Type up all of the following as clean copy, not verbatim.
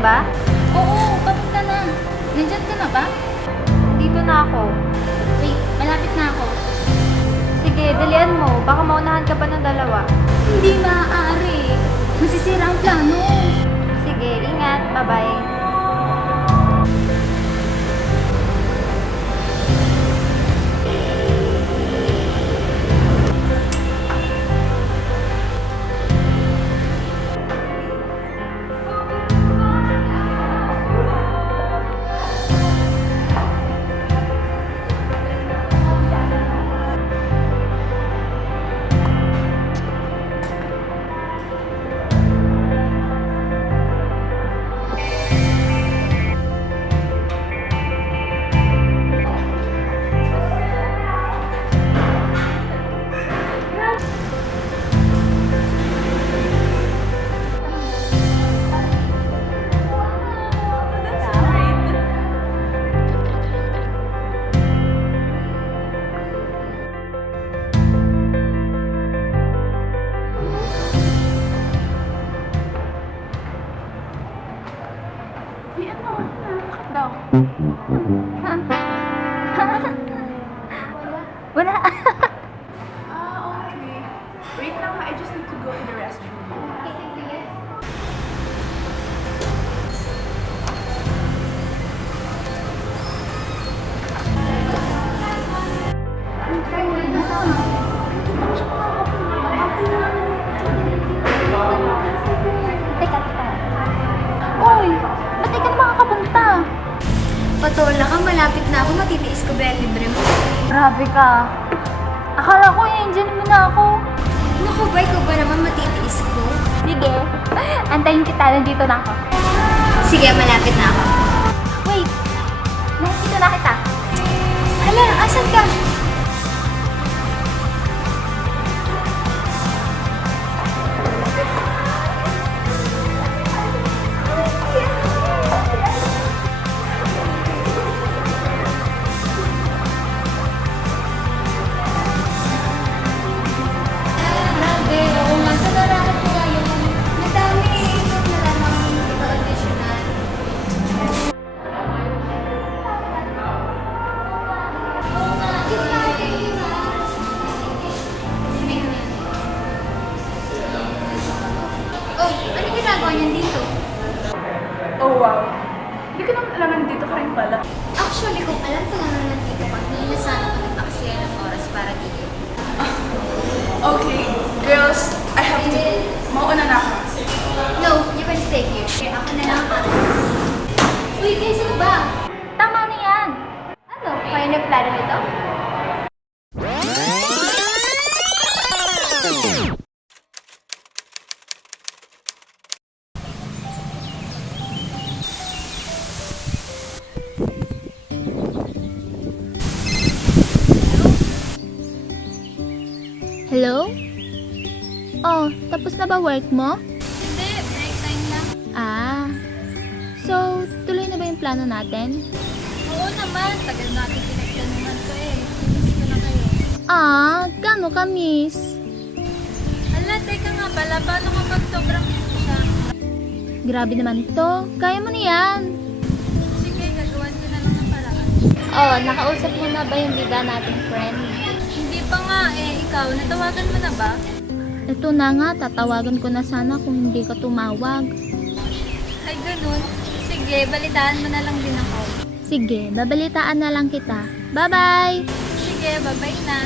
ba? Oo, papunta na. Nandyan ka na ba? Dito na ako. Wait, malapit na ako. Sige, dalian mo. Baka maunahan ka pa ng dalawa. Hindi maaari. Masisira ang plano. Sige, ingat. Bye-bye. Wala. Okay. Wait lang ha, I just need to go to the restroom. Uy, ba't di ka na makakapunta? Patola ka, malapit na ako. Matitiis ko ba yung libre mo? Grabe ka. Akala ko i-enjoy mo na ako. Naku ba, ikaw ba naman matitiis ko? Sige. Antayin kita. Nandito na ako. Sige, malapit na ako. Wait. Nakikita na kita. Hala, asan ka? Grabe, oo nga. Sa narapat ko ngayon, madami. Ikot na lang ang iba-auditionan. Oo nga, yun nga, yun nga. Oh, ano ginagawa niyan dito? Oh wow. Hindi ko naman alam nandito ka rin pala. Actually, kung alam ko naman nandito ka, hindi na sana ako nagpakasaya ng oras para dito. Okay, girls, I have to go. Mauna na ako. No, you can stay here. Ako na lang ang atas. Uy, guys, ano ba? Tama na yan. Ano? Kaya na plano nito? Hello? Oh, tapos na ba work mo? Hindi, break time lang. Ah. So, tuloy na ba yung plano natin? Oo naman, tagal natin pinagplanuhan ko eh. Miss ko na kayo. Gaano ka, miss? Hala, teka nga pala, paano kapag sobrang busy siya? Grabe naman to. Kaya mo na yan. Sige, gagawan ko na lang ng paraan. Oh, nakausap mo na ba yung bida nating friend? Hindi pa nga eh, ikaw, natawagan mo na ba? Ito na nga, tatawagan ko na sana kung hindi ka tumawag. Ay, ganun. Sige, balitaan mo na lang din ako. Sige, babalitaan na lang kita. Bye-bye! Sige, bye-bye na.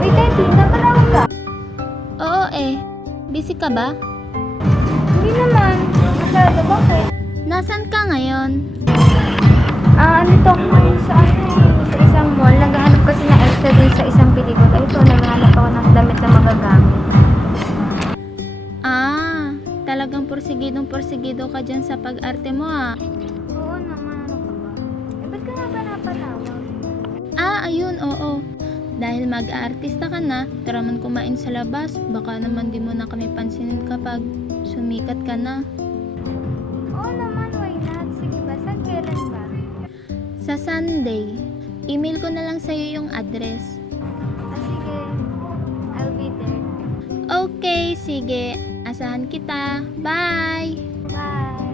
Wait, Teddy. Napalawag ka. Oo busy ka ba? Hindi naman. Masyado. Bakit? Nasaan ka ngayon? Nandito ako ngayon sa sa isang mall. Naghahanap kasi ng extra dun sa isang pelikula. Ito, naghahanap ako ng damit na magagamit. Talagang porsigidong-porsigido ka dyan sa pag-arte mo Oo naman. Ano ka ba? Ba't ka nga ba napatawag? Ayun, oo. Dahil mag-aartista ka na, tara man kumain sa labas. Baka naman di mo na kami pansinin kapag sumikat ka na. Oo naman, why not? Sige ba, saan kailan ba? Sa Sunday, email ko na lang sa'yo yung address. Sige, I'll be there. Okay, sige. Asahan kita. Bye! Bye!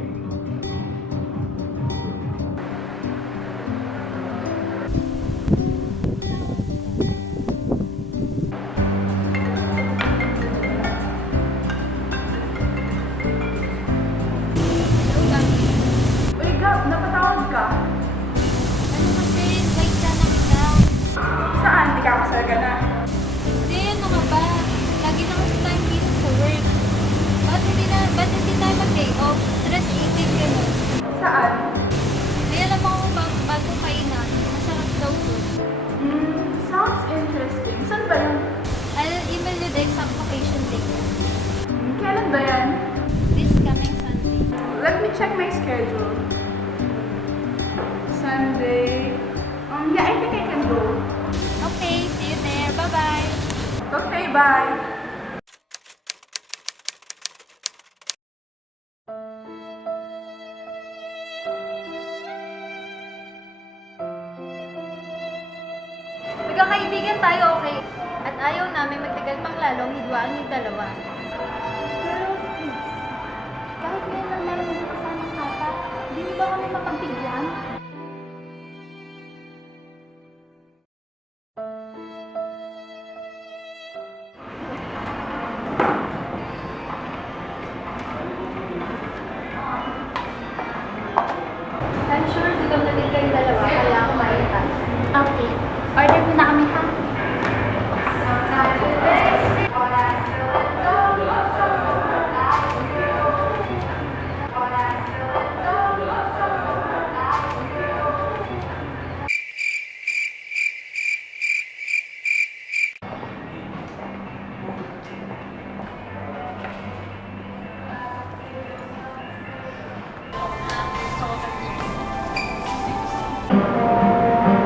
Uy, Gab, napatawag ka? Ano kasi, wait sana kita. Saan? Di ka kasal ka na? Hindi, ano ka ba? Lagi na kasi tayong busy sa work. Ba't hindi tayo mag-day off? Stress eating ka mo. Saan? May alam ako bago kainan. Masarap daw to. Sounds interesting. Saan ba yun? I'll email you the exact location later. Kailan ba yan? This coming Sunday. Let me check my schedule. Sunday. Yeah, I think I can go. Okay, see you there. Bye-bye. Okay, bye. Magkakaibigan tayo, okay? At ayaw namin magtagal pang lalong hidwaan yung dalawa. Girls, please. Kahit ngayon lang namin magkakasama ng mata, hindi niyo ba kami mapagbigyan? I'm sure gutom na din kayong dalawa, kaya kumain tayo. Okay. Order mo na kami, ha?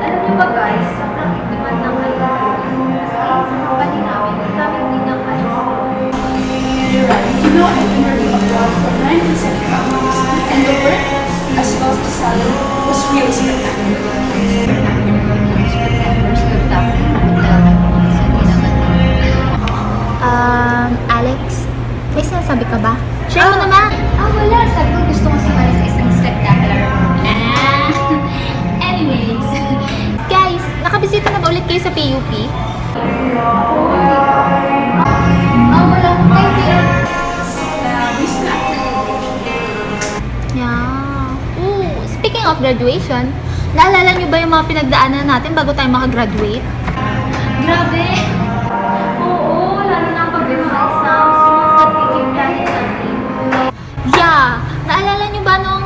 Alam niyo ba guys, sobrang demand ng ngayon. Kasi sa company namin, ang daming din ng You're right. You know, I've been working abroad for 9 consecutive hours, and the work, as well as the salary, was really spectacular. Alex, may sinasabi ka ba? Share mo naman! Wala. Sabi ko gusto ko sumali sa isang spectacular. Anyways. Guys, nakabisita na ba ulit kayo sa PUP? Wala akong idea. Yeah. Ooh, speaking of graduation, naalala niyo ba yung mga pinagdaanan natin bago tayo makagraduate? Grabe! Oo, lalo na pag may mga exams, mga strategic planning natin. Yeah! Naalala niyo ba nung...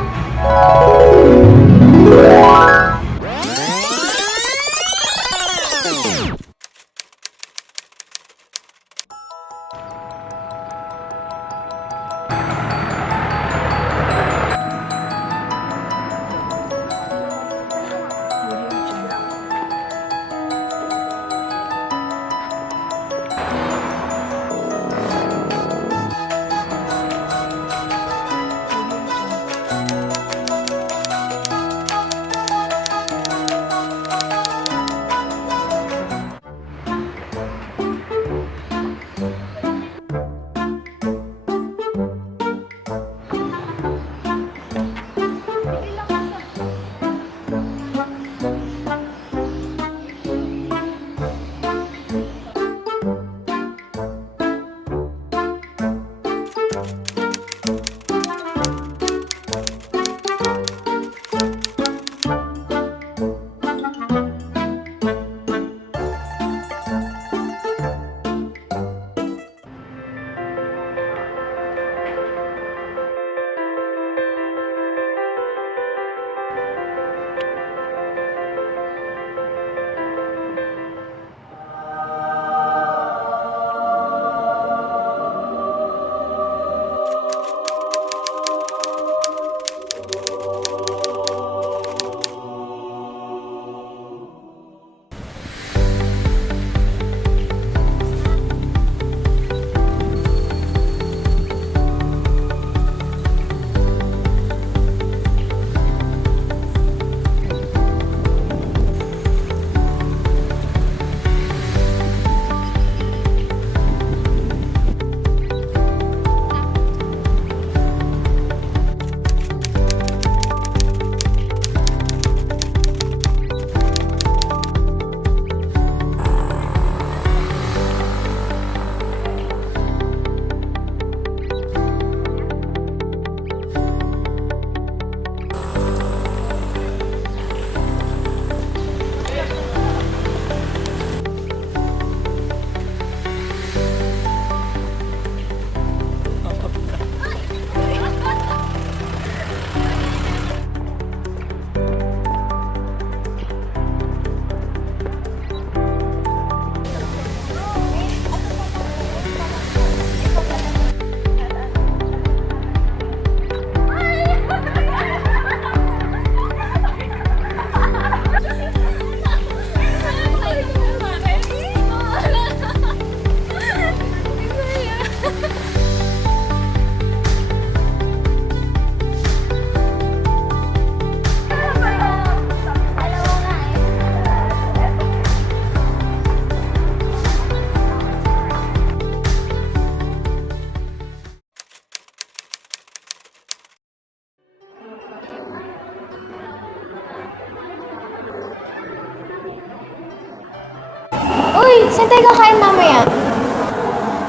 saan tayo kakain mamaya?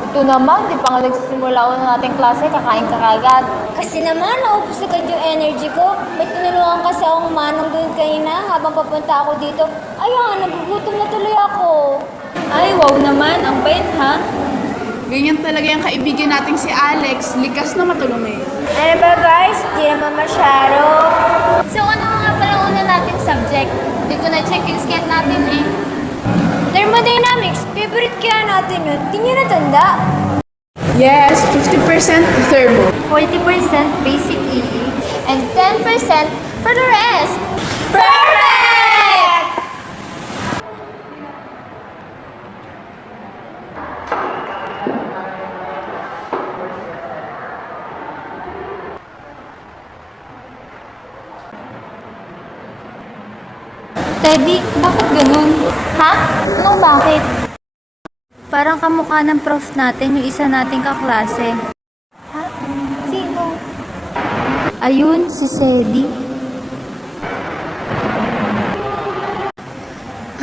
Ito naman, di pa nga nagsisimula ako ng ating klase, kakain ka kagad. Kasi naman, naubos agad yung energy ko. May tinulungan kasi akong manong doon kanina habang papunta ako dito. Ayan, nagugutom na tuloy ako. Ay, wow naman, ang bait ha? Ganyan talaga yung kaibigan nating si Alex. Likas na matulong eh. Ano ba guys? Hindi naman masyado. So, ano nga pala una nating subject? Hindi ko na-check yung sketch natin eh. Thermodynamics, favorite kaya natin yun. Di nyo natanda? Yes, 50% thermo. 40% basic EE, and 10% for the rest. Perfect! Teddy, bakit ganun? Ha? Anong bakit? Parang kamukha ng prof natin, yung isa nating kaklase. Ha? Sino? Ayun, si Sedi.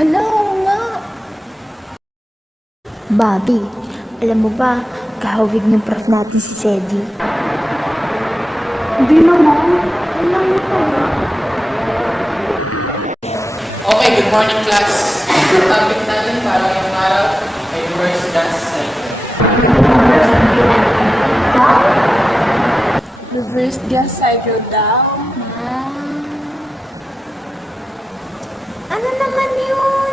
Hala, oo nga. Bobby, alam mo ba, kahawig ng prof natin si Sedi. Hindi naman. Okay, good morning class. Ang topic natin para ngayong araw ay reverse gas cycle. Reverse gas cycle daw. Ano naman yun?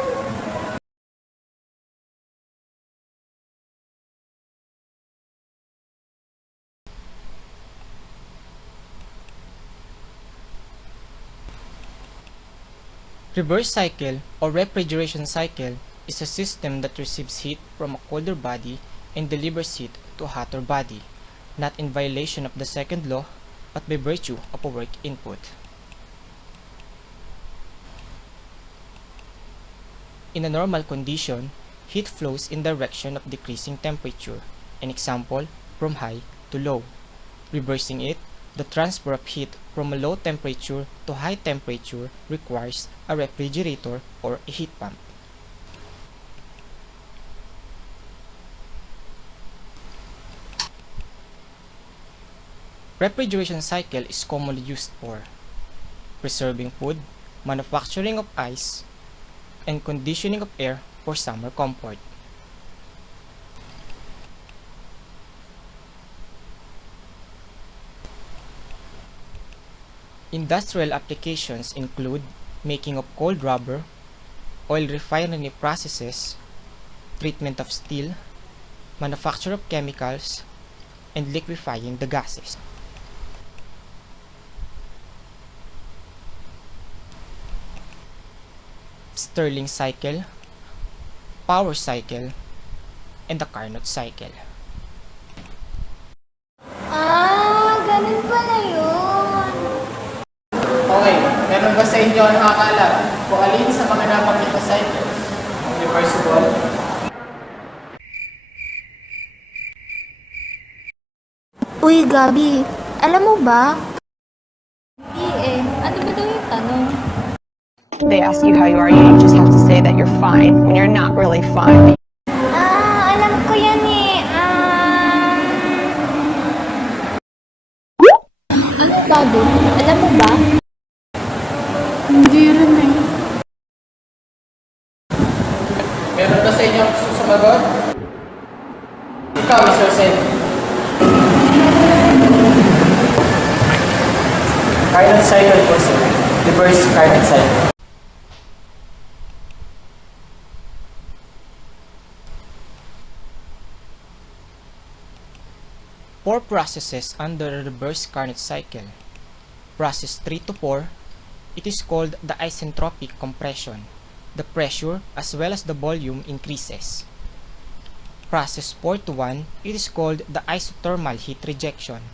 Reverse cycle or refrigeration cycle is a system that receives heat from a colder body and delivers heat to a hotter body, not in violation of the second law, but by virtue of a work input. In a normal condition, heat flows in direction of decreasing temperature, an example, from high to low. Reversing it, the transfer of heat from a low temperature to high temperature requires a refrigerator or a heat pump. Refrigeration cycle is commonly used for preserving food, manufacturing of ice, and conditioning of air for summer comfort. Industrial applications include making of cold rubber, oil refinery processes, treatment of steel, manufacture of chemicals, and liquefying the gases. Stirling cycle, power cycle, and the Carnot cycle. Ganun pala yun. Okay, meron ba sa inyo ang nakakaalam kung alin sa mga nabanggit na cycles ang reversible? Uy, Gabi, alam mo ba? Hindi eh. Ano ba daw yung tanong? They ask you how you are, you just have to say that you're fine when you're not really fine. Alam ko yan eh. Ano, Gabi? Alam mo ba? Hindi rin eh. Meron ba sa inyo ang gusto sumagot? Ikaw, Mr. Sen. Carnot cycle po, sir. Reverse Carnot cycle. Four processes under the reverse Carnot cycle. Process 3 to 4, it is called the isentropic compression. The pressure as well as the volume increases. Process 4 to 1, it is called the isothermal heat rejection.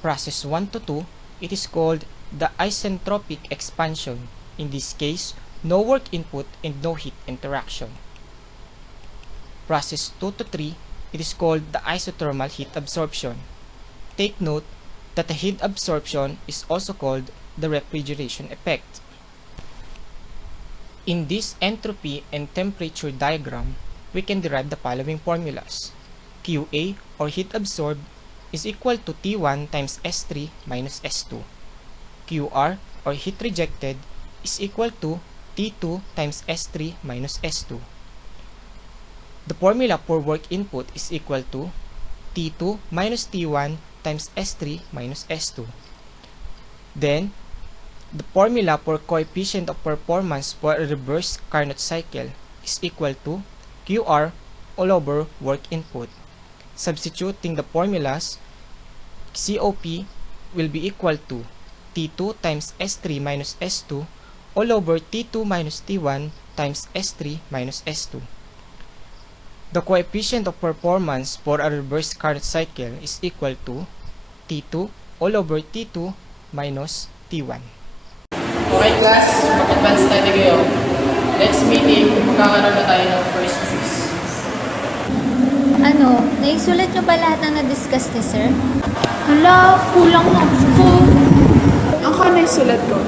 Process 1 to 2, it is called the isentropic expansion. In this case, no work input and no heat interaction. Process 2 to 3, it is called the isothermal heat absorption. Take note that the heat absorption is also called the refrigeration effect. In this entropy and temperature diagram, we can derive the following formulas. QA, or heat absorbed, is equal to T1 times S3 minus S2. QR, or heat rejected, is equal to T2 times S3 minus S2. The formula for work input is equal to T2 minus T1 times S3 minus S2. Then, the formula for coefficient of performance for a reverse Carnot cycle is equal to QR all over work input. Substituting the formulas, COP will be equal to T2 times S3 minus S2 all over T2 minus T1 times S3 minus S2. The coefficient of performance for a reverse Carnot cycle is equal to T2 all over T2 minus T1. Okay class, mag-advance study kayo. Next meeting, magkakaroon na tayo ng first quiz. Ano, naisulat nyo ba lahat ng na-discuss ni sir? Hala, kulang notes ko. Ang kanay sulat ko.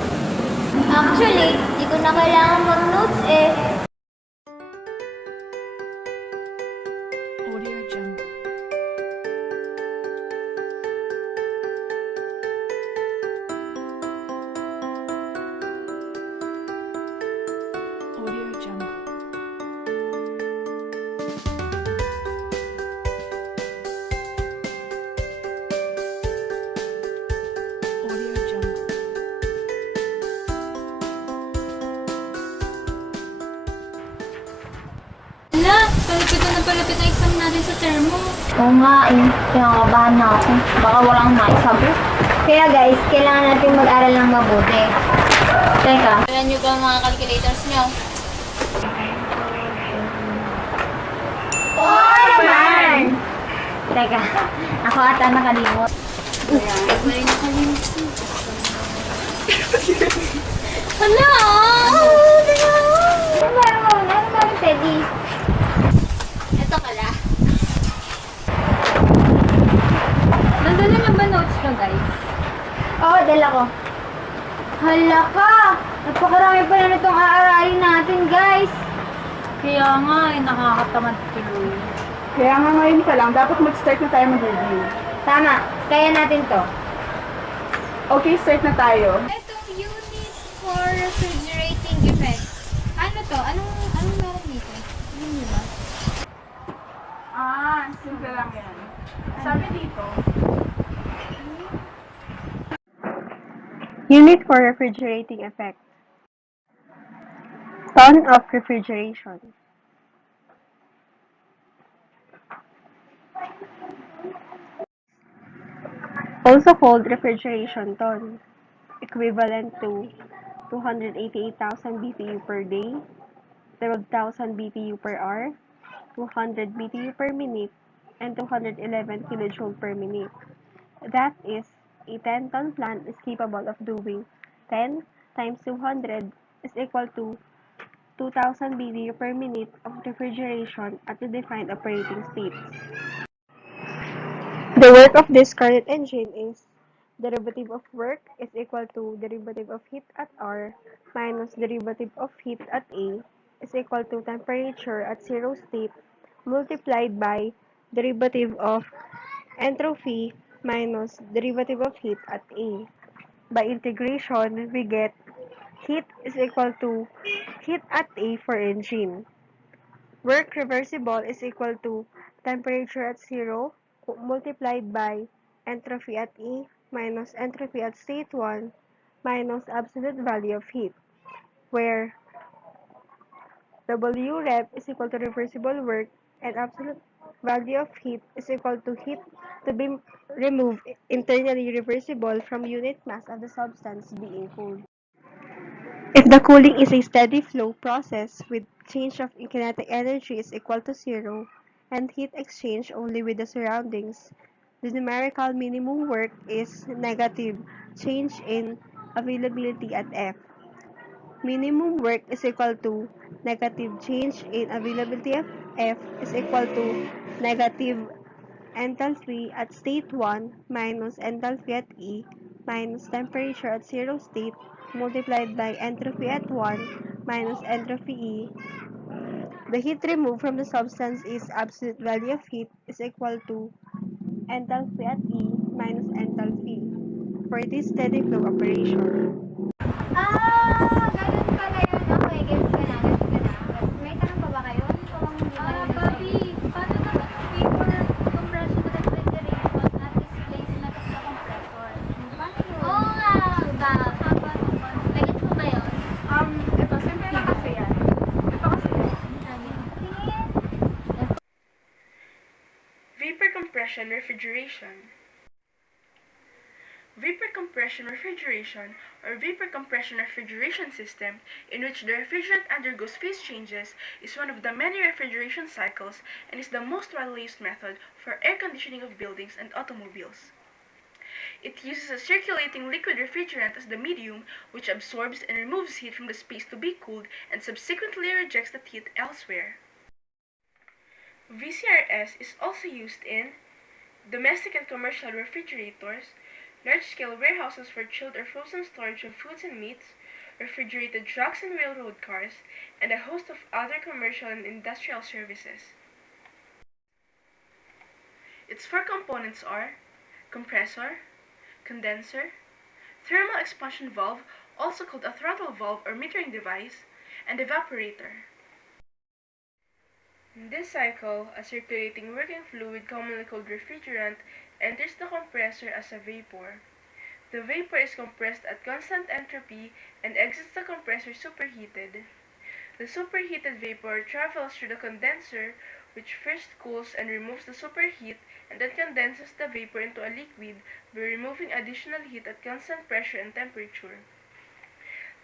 Actually, di ko na kailangan mag-notes eh. Audio Jungle. Audio Jungle. Audio Jungle. Hala, palapit na palapit ang exam natin sa termo. Oo nga eh, kinakabahan na ako. Baka walang maisagot. Kaya guys, kailangan natin mag-aral ng mabuti. Teka. Alam nyo ba ang mga calculators nyo? Oo naman! Teka, ako ata nakalimot. May nakalimit. Hala! Ano ba Teddy? Ito pala. Nandala na ba notes nyo, guys? Oo, dala ko. Hala ka! Napakarami pa na itong aaralin natin, guys. Kaya nga, nakakatamad tuloy. Kaya nga ngayon pa lang, dapat mag-start na tayo mag-review. Tama, kaya natin to. Okay, start na tayo. Itong unit for refrigerating effect. Ano to? Anong meron dito? Ano nyo ba? Simple lang yan. Sabi dito, Unit for refrigerating effect. Ton of refrigeration. Also called refrigeration ton, equivalent to 288,000 BTU per day, 12,000 BTU per hour, 200 BTU per minute, and 211 kilojoule per minute. That is, a 10-ton plant is capable of doing 10 times 200 is equal to 2,000 BTU per minute of refrigeration at the defined operating states. The work of this Carnot engine is derivative of work is equal to derivative of heat at R minus derivative of heat at A is equal to temperature at zero state multiplied by derivative of entropy minus derivative of heat at A. By integration, we get heat is equal to heat at A for engine. Work reversible is equal to temperature at zero multiplied by entropy at E minus entropy at state 1 minus absolute value of heat, where W rep is equal to reversible work and absolute value of heat is equal to heat to be removed internally reversible from unit mass of the substance being cooled. If the cooling is a steady flow process with change of kinetic energy is equal to zero and heat exchange only with the surroundings, the numerical minimum work is negative change in availability at F. Minimum work is equal to negative change in availability of F is equal to negative enthalpy at state 1 minus enthalpy at E minus temperature at zero state multiplied by entropy at 1 minus entropy E. The heat removed from the substance is absolute value of heat is equal to enthalpy at E minus enthalpy for this steady flow operation. Ganun pala yun. Okay, gets ka na. May tanong pa ba kayo? Ito ang hindi kayo Gabi, paano naman vapor compression refrigeration at displace na sa compressor? Paano yun? Oo nga, Gab. Nagets mo ba yun? Ito, simple na kasi yan. Ito kasi, vapor compression refrigeration. Vapor compression refrigeration, or vapor compression refrigeration system, in which the refrigerant undergoes phase changes, is one of the many refrigeration cycles and is the most widely used method for air conditioning of buildings and automobiles. It uses a circulating liquid refrigerant as the medium, which absorbs and removes heat from the space to be cooled and subsequently rejects that heat elsewhere. VCRS is also used in domestic and commercial refrigerators, large-scale warehouses for chilled or frozen storage of foods and meats, refrigerated trucks and railroad cars, and a host of other commercial and industrial services. Its four components are compressor, condenser, thermal expansion valve, also called a throttle valve or metering device, and evaporator. In this cycle, a circulating working fluid, commonly called refrigerant, enters the compressor as a vapor. The vapor is compressed at constant entropy and exits the compressor superheated. The superheated vapor travels through the condenser, which first cools and removes the superheat and then condenses the vapor into a liquid by removing additional heat at constant pressure and temperature.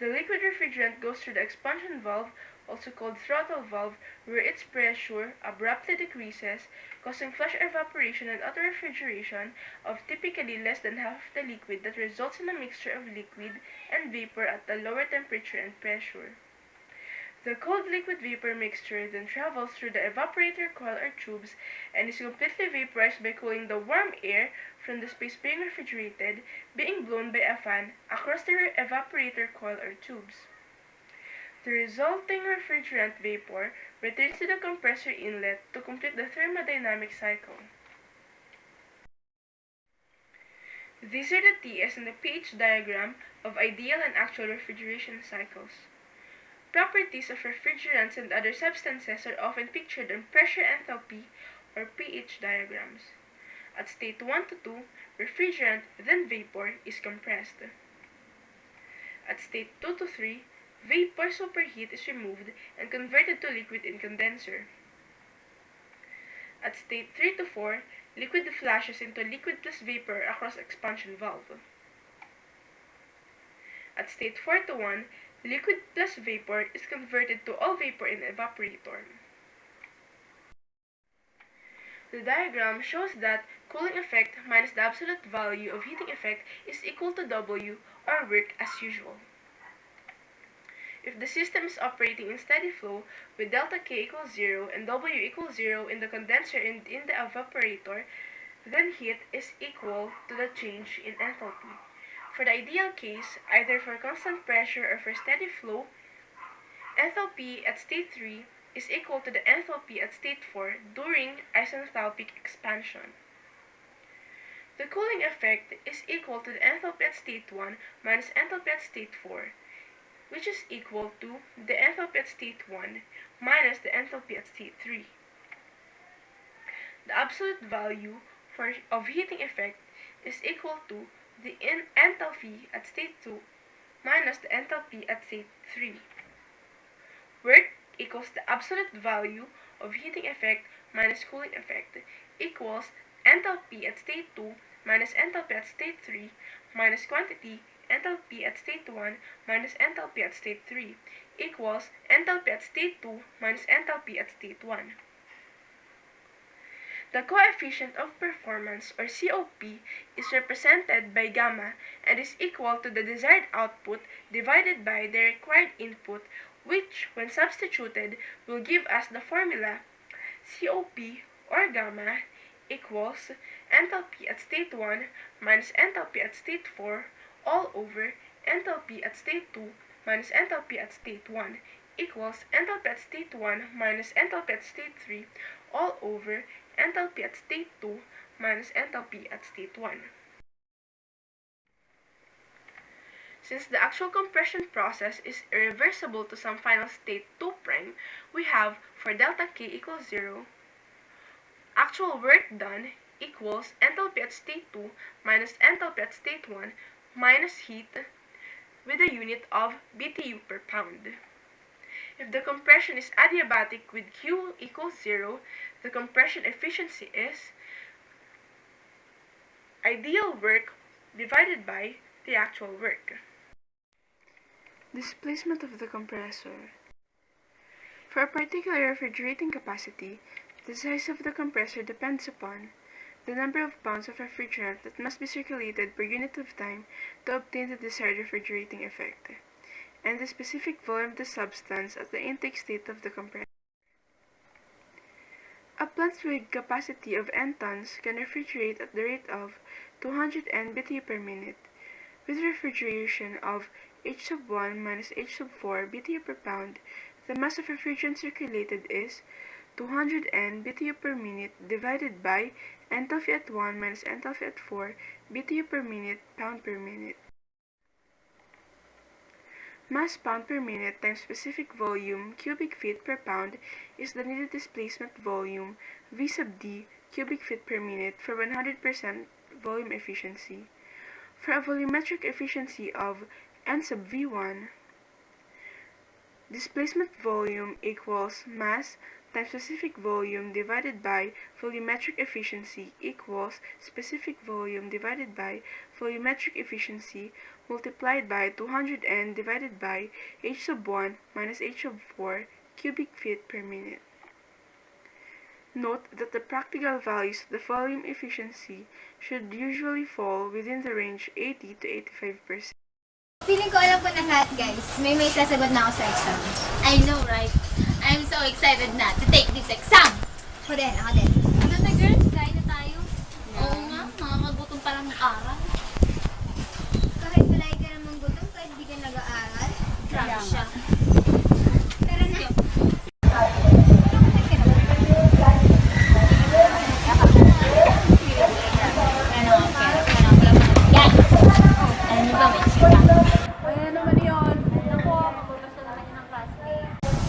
The liquid refrigerant goes through the expansion valve, also called throttle valve, where its pressure abruptly decreases, causing flash evaporation and auto-refrigeration of typically less than half of the liquid that results in a mixture of liquid and vapor at a lower temperature and pressure. The cold liquid vapor mixture then travels through the evaporator coil or tubes and is completely vaporized by cooling the warm air from the space being refrigerated, being blown by a fan across the evaporator coil or tubes. The resulting refrigerant vapor returns to the compressor inlet to complete the thermodynamic cycle. These are the TS and the pH diagram of ideal and actual refrigeration cycles. Properties of refrigerants and other substances are often pictured on pressure enthalpy or pH diagrams. At state 1 to 2, refrigerant, then vapor, is compressed. At state 2 to 3, vapor superheat is removed and converted to liquid in condenser. At state 3 to 4, liquid flashes into liquid plus vapor across expansion valve. At state 4 to 1, liquid plus vapor is converted to all vapor in evaporator. The diagram shows that cooling effect minus the absolute value of heating effect is equal to W, or work as usual. If the system is operating in steady flow with delta K equals 0 and W equals 0 in the condenser and in the evaporator, then heat is equal to the change in enthalpy. For the ideal case, either for constant pressure or for steady flow, enthalpy at state 3 is equal to the enthalpy at state 4 during isenthalpic expansion. The cooling effect is equal to the enthalpy at state 1 minus enthalpy at state 4, which is equal to the enthalpy at state 1 minus the enthalpy at state 3. The absolute value of heating effect is equal to the enthalpy at state 2 minus the enthalpy at state 3. Work equals the absolute value of heating effect minus cooling effect equals enthalpy at state 2 minus enthalpy at state 3 minus quantity enthalpy at state 1 minus enthalpy at state 3 equals enthalpy at state 2 minus enthalpy at state 1. The coefficient of performance, or COP, is represented by gamma and is equal to the desired output divided by the required input, which, when substituted, will give us the formula COP, or gamma, equals enthalpy at state 1 minus enthalpy at state 4 all over enthalpy at state 2 minus enthalpy at state 1 equals enthalpy at state 1 minus enthalpy at state 3 all over enthalpy at state 2 minus enthalpy at state 1. Since the actual compression process is irreversible to some final state 2', we have for delta K equals 0, actual work done equals enthalpy at state 2 minus enthalpy at state 1 minus heat with a unit of BTU per pound. If the compression is adiabatic with Q equals 0, the compression efficiency is ideal work divided by the actual work. Displacement of the compressor. For a particular refrigerating capacity, the size of the compressor depends upon the number of pounds of refrigerant that must be circulated per unit of time to obtain the desired refrigerating effect, and the specific volume of the substance at the intake state of the compressor. A plant with capacity of n tons can refrigerate at the rate of 200 n BTU per minute. With refrigeration of H1 minus H4 BTU per pound, the mass of refrigerant circulated is 200 n BTU per minute divided by enthalpy at 1 minus enthalpy at 4 BTU per minute pound per minute. Mass pound per minute times specific volume cubic feet per pound is the needed displacement volume V sub D cubic feet per minute for 100% volume efficiency. For a volumetric efficiency of N sub V1, displacement volume equals mass times specific volume divided by volumetric efficiency equals specific volume divided by volumetric efficiency multiplied by 200 n divided by H sub 1 minus H sub 4 cubic feet per minute. Note that the practical values of the volume efficiency should usually fall within the range 80 to 85%. Feeling ko alam ko na lahat, guys. May sasagot na ako sa exam. I know, right? I'm so excited na to take this exam! Ako din, ako din. Ano na girls? Kain na tayo? Oo nga, makakagutom pa lang mag-aral. Kahit palagi ka namang gutom, kahit di ka nag-aaral. Grabe siya. Tara na.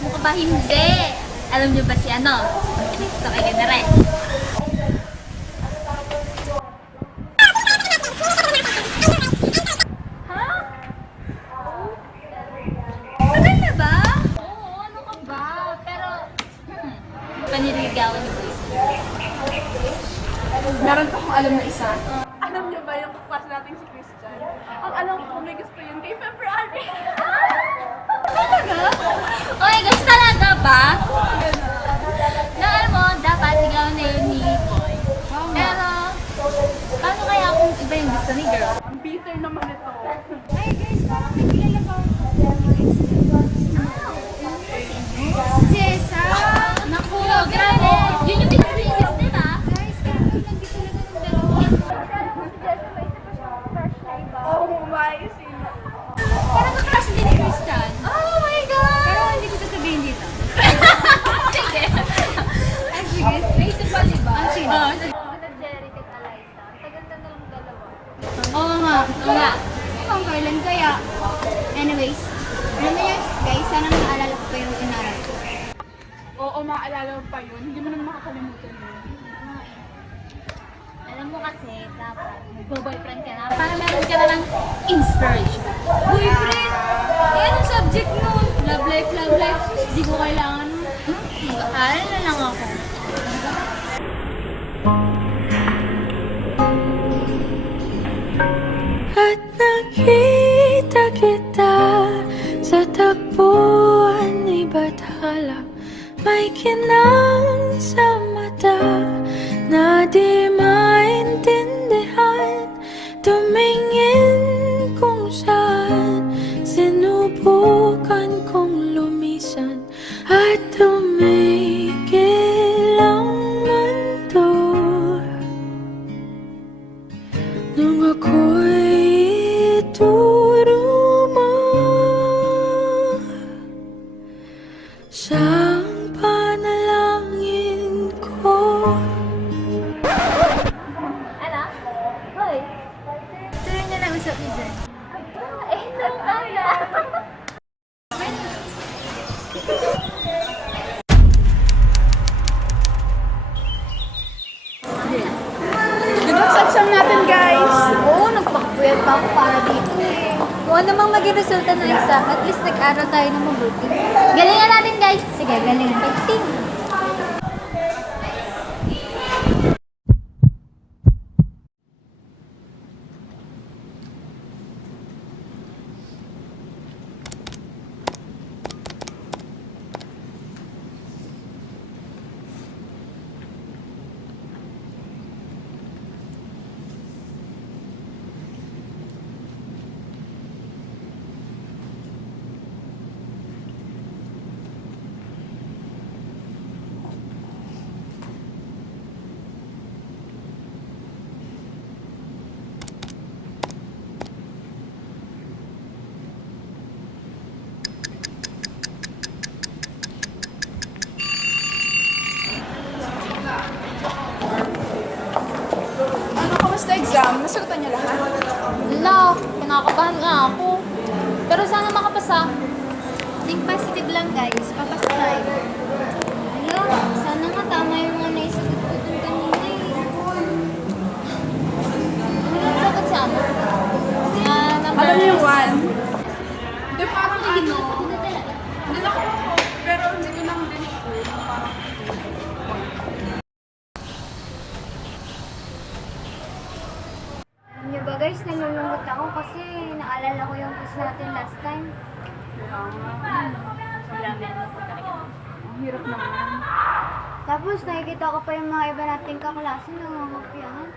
Mukha ba hindi? Alam niyo ba si ano? Gusto kayo na rin. Tagal na ba? Oo, ano ka ba? Pero, paniligawan niyo boys. Meron pa akong alam na isa. Alam niyo ba yung class natin si Christian? Ang alam ko may gusto yun kay February. Talaga? Oh my gosh, talaga ba? Na alam mo, dapat ligawan na yun ni boy. Pero, paano kaya kung iba yung gusto ni girl? Ang bitter naman ito. Ay, guys, parang may kilala pa ako. Cesar! Naku, grabe! Yun yung pinag-iis, di ba? Guys, grabe lang dito lang ng dalawa. Oh my, sino? Parang ka-crush din ni Christian. Oh my God! Pero hindi ko sasabihin dito. Sige! Ay, sige. May isa pa, diba? Ah, sino? Oo, sige. Jerry at Eliza. Tagal na lang dalawa. Oo nga, oo nga. Kung kailan kaya. Anyways, alam mo yun, guys, sana naalala ko pa yung inaral ko. Oo, maalala mo pa yun. Hindi mo naman makakalimutan yun. Alam mo kasi, dapat mag-boyfriend ka na para meron ka na ng inspiration. Boyfriend! Eh, anong subject mo? Love life, love life. Hindi ko kailangan. Mag-aaral na lang ako. At nakita kita sa takbuhan ni Bathala. May kinang sa mata na di maintindihan. Tumingin kung saan sinubukan kong lumisan at tumigil ang mundo. Nung ako'y ituro mo siyang panalangin ko. Ano? Hoy! Tuloy na lang usap niyo dyan. Eh, nagtala! Good luck sa exam natin, guys! Oo, nagpakapuyat pa ako para dito eh. Kung ano mang maging resulta ng exam, at least nag-aral tayo ng mabuti. Galingan natin, guys! Sige, galing. Fighting! Ano, kamusta exam? Nasagutan niyo lahat? Wala, kinakabahan nga ako. Pero sana makapasa. Think positive lang guys, papasa tayo. Ayun, sana nga tama yung mga naisagot ko dun kanina eh. Ano yung sagot sa ano? Number... Alam niyo yung one? Hindi, parang ano? Hindi na ako, pero hindi ko lang din sure. Parang Alam niyo ba guys, nalulungkot ako kasi naalala ko yung quiz natin last time. ang hirap naman. Tapos nakikita ko pa yung mga iba nating kaklase na nangangapyahan.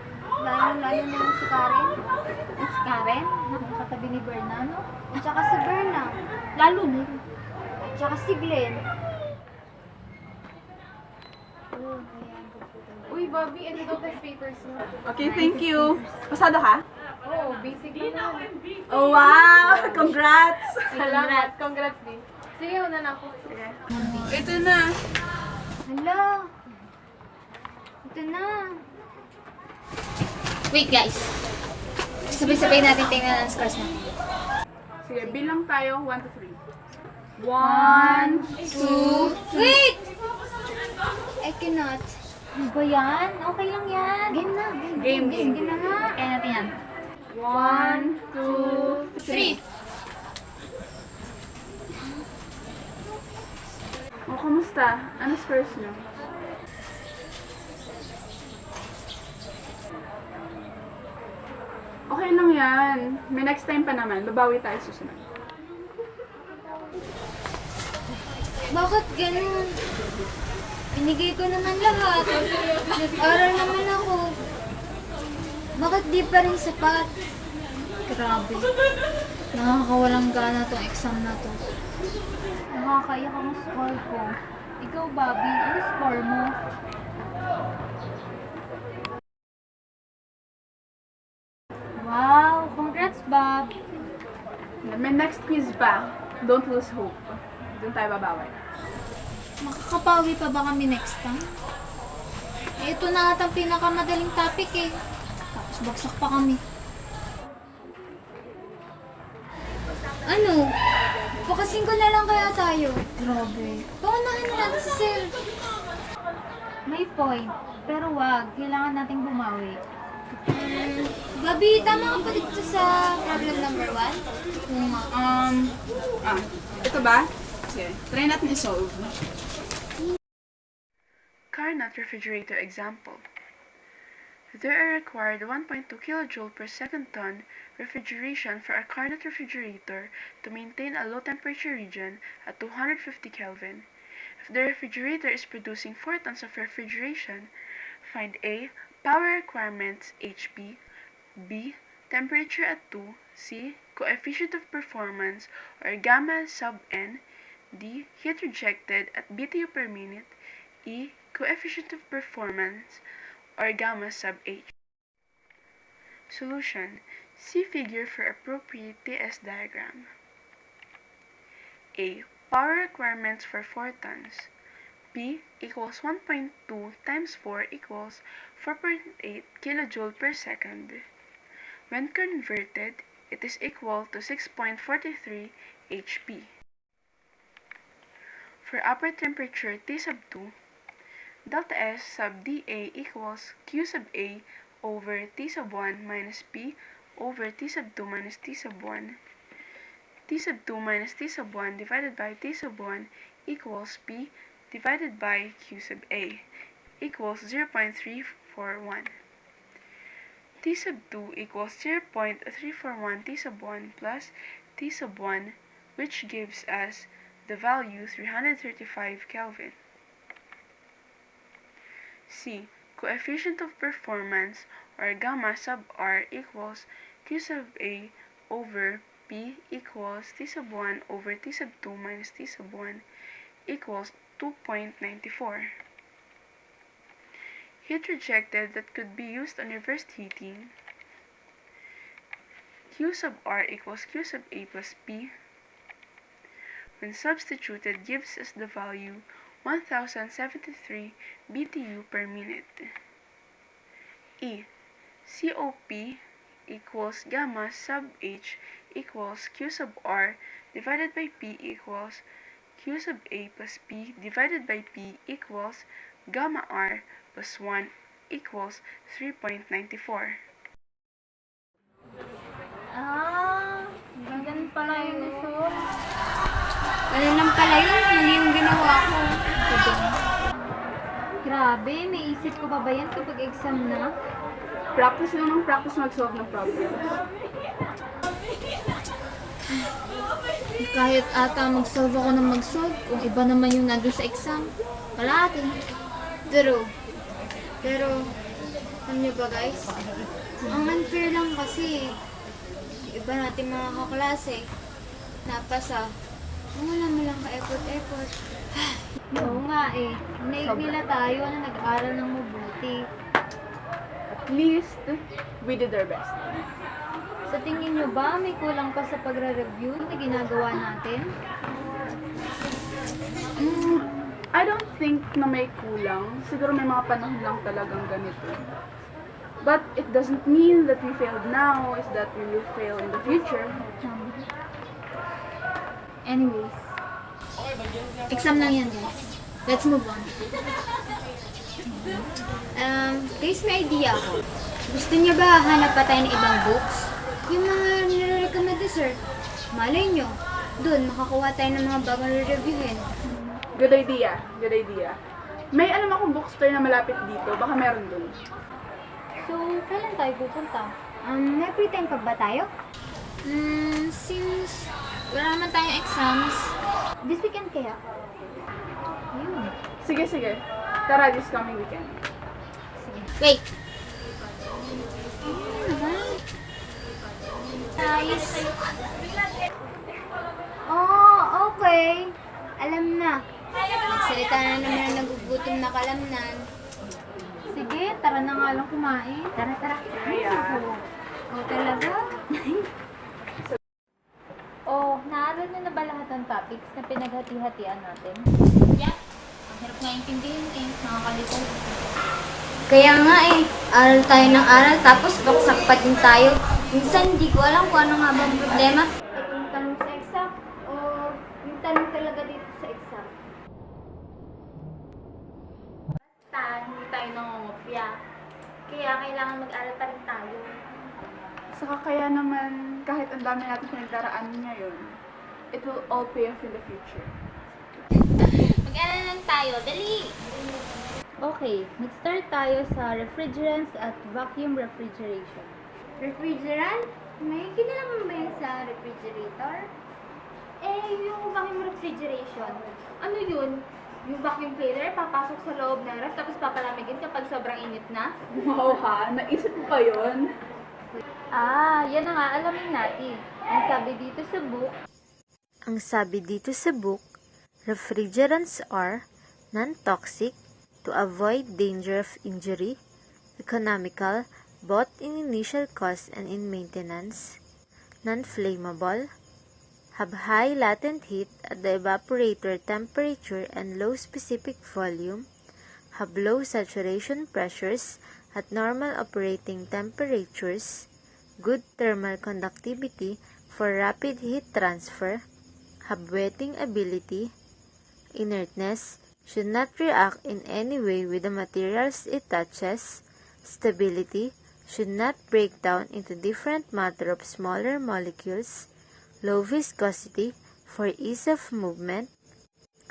Lalo na yung si Karen. Si Karen, nakakatabi ni Berna, no? At saka si Berna. Lalo na. At saka si Glenn. Uy, Bobby, ano daw test papers mo? Okay, thank you. Pasado ka? Oo, basic na. Oh, wow! Congrats! Salamat. Congrats din. Sige, una na ako. Sige. Ito na. Hala. Ito na. Wait, guys. Sabay-sabay natin tingnan ang scores natin. Sige, bilang tayo 1 to 3. 1, 2, Wait! I cannot. Ano ba yan? Okay lang yan. Game na. Game. Game na nga. Kaya natin yan. 1, 2, 3. O, kamusta? Ano scores nyo? Okay lang yan. May next time pa naman. Babawi tayo susunod. Bakit ganun? Binigay ko naman lahat. Nag-aral naman ako. Bakit di pa rin sapat? Grabe. Nakakawalang gana tong exam na to. Nakakaiyak ang score ko. Ikaw, Bobby, ano score mo? Wow! Congrats, Bob! May next quiz pa. Don't lose hope. Doon tayo babawi. Makakapawi pa ba kami next time? Ito na ata ang pinakamadaling topic eh. Tapos bagsak pa kami. Ano? Pakasin ko na lang kaya tayo. Grabe. Paunahan na natin si Sir. May point. Pero wag, kailangan nating bumawi. Gabi, tama ka pa dito sa problem number 1? Ito ba? Sige, try natin i-solve. Carnot refrigerator example. There are required 1.2 kJ per second ton refrigeration for a Carnot refrigerator to maintain a low temperature region at 250 Kelvin. If the refrigerator is producing 4 tons of refrigeration, find A. Power requirements HP, B. Temperature at 2, C. Coefficient of performance or gamma sub n, D. Heat rejected at BTU per minute, E. Coefficient of performance or gamma sub h. Solution. See figure for appropriate TS diagram. A. Power requirements for photons. P equals 1.2 times 4 equals 4.8 kilojoule per second. When converted, it is equal to 6.43 HP. For upper temperature T sub 2, delta S sub dA equals Q sub A over T sub 1 minus P over T sub 2 minus T sub 1. T sub 2 minus T sub 1 divided by T sub 1 equals P divided by Q sub A equals 0.341. T sub 2 equals 0.341 T sub 1 plus T sub 1, which gives us the value 335 Kelvin. C. Coefficient of performance, or gamma sub R, equals Q sub A over P equals T sub 1 over T sub 2 minus T sub 1 equals 2.94. Heat rejected that could be used on reversed heating. Q sub R equals Q sub A plus P. When substituted, gives us the value 1073 BTU per minute. E. COP equals gamma sub H equals Q sub R divided by P equals Q sub A plus P divided by P equals gamma R plus 1 equals 3.94. Ganun pala yun result. Ano lang pala yun, mali yung ginawa ko. Grabe, may isip ko pa ba yan kapag exam na? Practice lang ng practice mag-solve ng problems. Kahit ata mag-solve ako ng mag-solve, kung iba naman yung nandun sa exam, palati. Pero, alam niyo ba guys, ang unfair lang kasi, yung iba natin mga kaklase, napasa, wala mo lang ka-effort. Oo nga eh. Naigila tayo na nag-aral ng mabuti. At least, we did our best. Sa tingin nyo ba may kulang pa sa pagre-review na ginagawa natin? I don't think na may kulang. Siguro may mga panahon lang talagang ganito. But it doesn't mean that we failed now, is that we will fail in the future. Anyways, exam lang yan guys. Let's move on. Guys, may idea ako. Gusto niyo ba hanap pa tayo ng ibang books? Yung mga nire-recommend ni sir. Malay nyo, dun makakuha tayo ng mga bagong re-reviewin. Good idea. May alam akong bookstore na malapit dito. Baka meron dun. So, kailan tayo pupunta? May free time pa ba tayo? Since wala naman tayong exams, this weekend kaya? Yun. Sige. Tara, this coming weekend. Wait! Nice! Oh, okay. Alam na. Nagsalita na naman ang nagugutom na kalamnan. Sige, tara na nga lang kumain. Tara. Talaga? Naaral nyo na ba lahat ng topics na pinaghati-hatian natin? Yeah. Ang hirap nga intindihin eh. Nakakalito. Kaya nga aral tayo ng aral tapos baksak pa din tayo. Minsan di ko alam kung ano nga bang problema. Yung tanong sa exam o yung tanong talaga dito sa exam? Basta, hindi tayo nangungopya. Kaya kailangan mag-aral pa rin tayo. Saka kaya naman, kahit ang dami natin pinagdaraan ngayon, it will all pay off in the future. Mag-aral lang tayo. Dali! Okay, mag-start tayo sa refrigerants at vacuum refrigeration. Refrigerant? May kinalaman ba yun sa refrigerator? Yung vacuum refrigeration, ano yun? Yung vacuum cleaner, papasok sa loob ng ref, tapos papalamigin kapag sobrang init na? Wow ha, naisip mo pa yun? Yan na nga, alamin natin. Ang sabi dito sa book, refrigerants are non-toxic, to avoid danger of injury, economical, both in initial cost and in maintenance, non-flammable, have high latent heat at the evaporator temperature and low specific volume, have low saturation pressures at normal operating temperatures, good thermal conductivity for rapid heat transfer, have wetting ability, inertness, should not react in any way with the materials it touches, stability, should not break down into different matter of smaller molecules, low viscosity for ease of movement,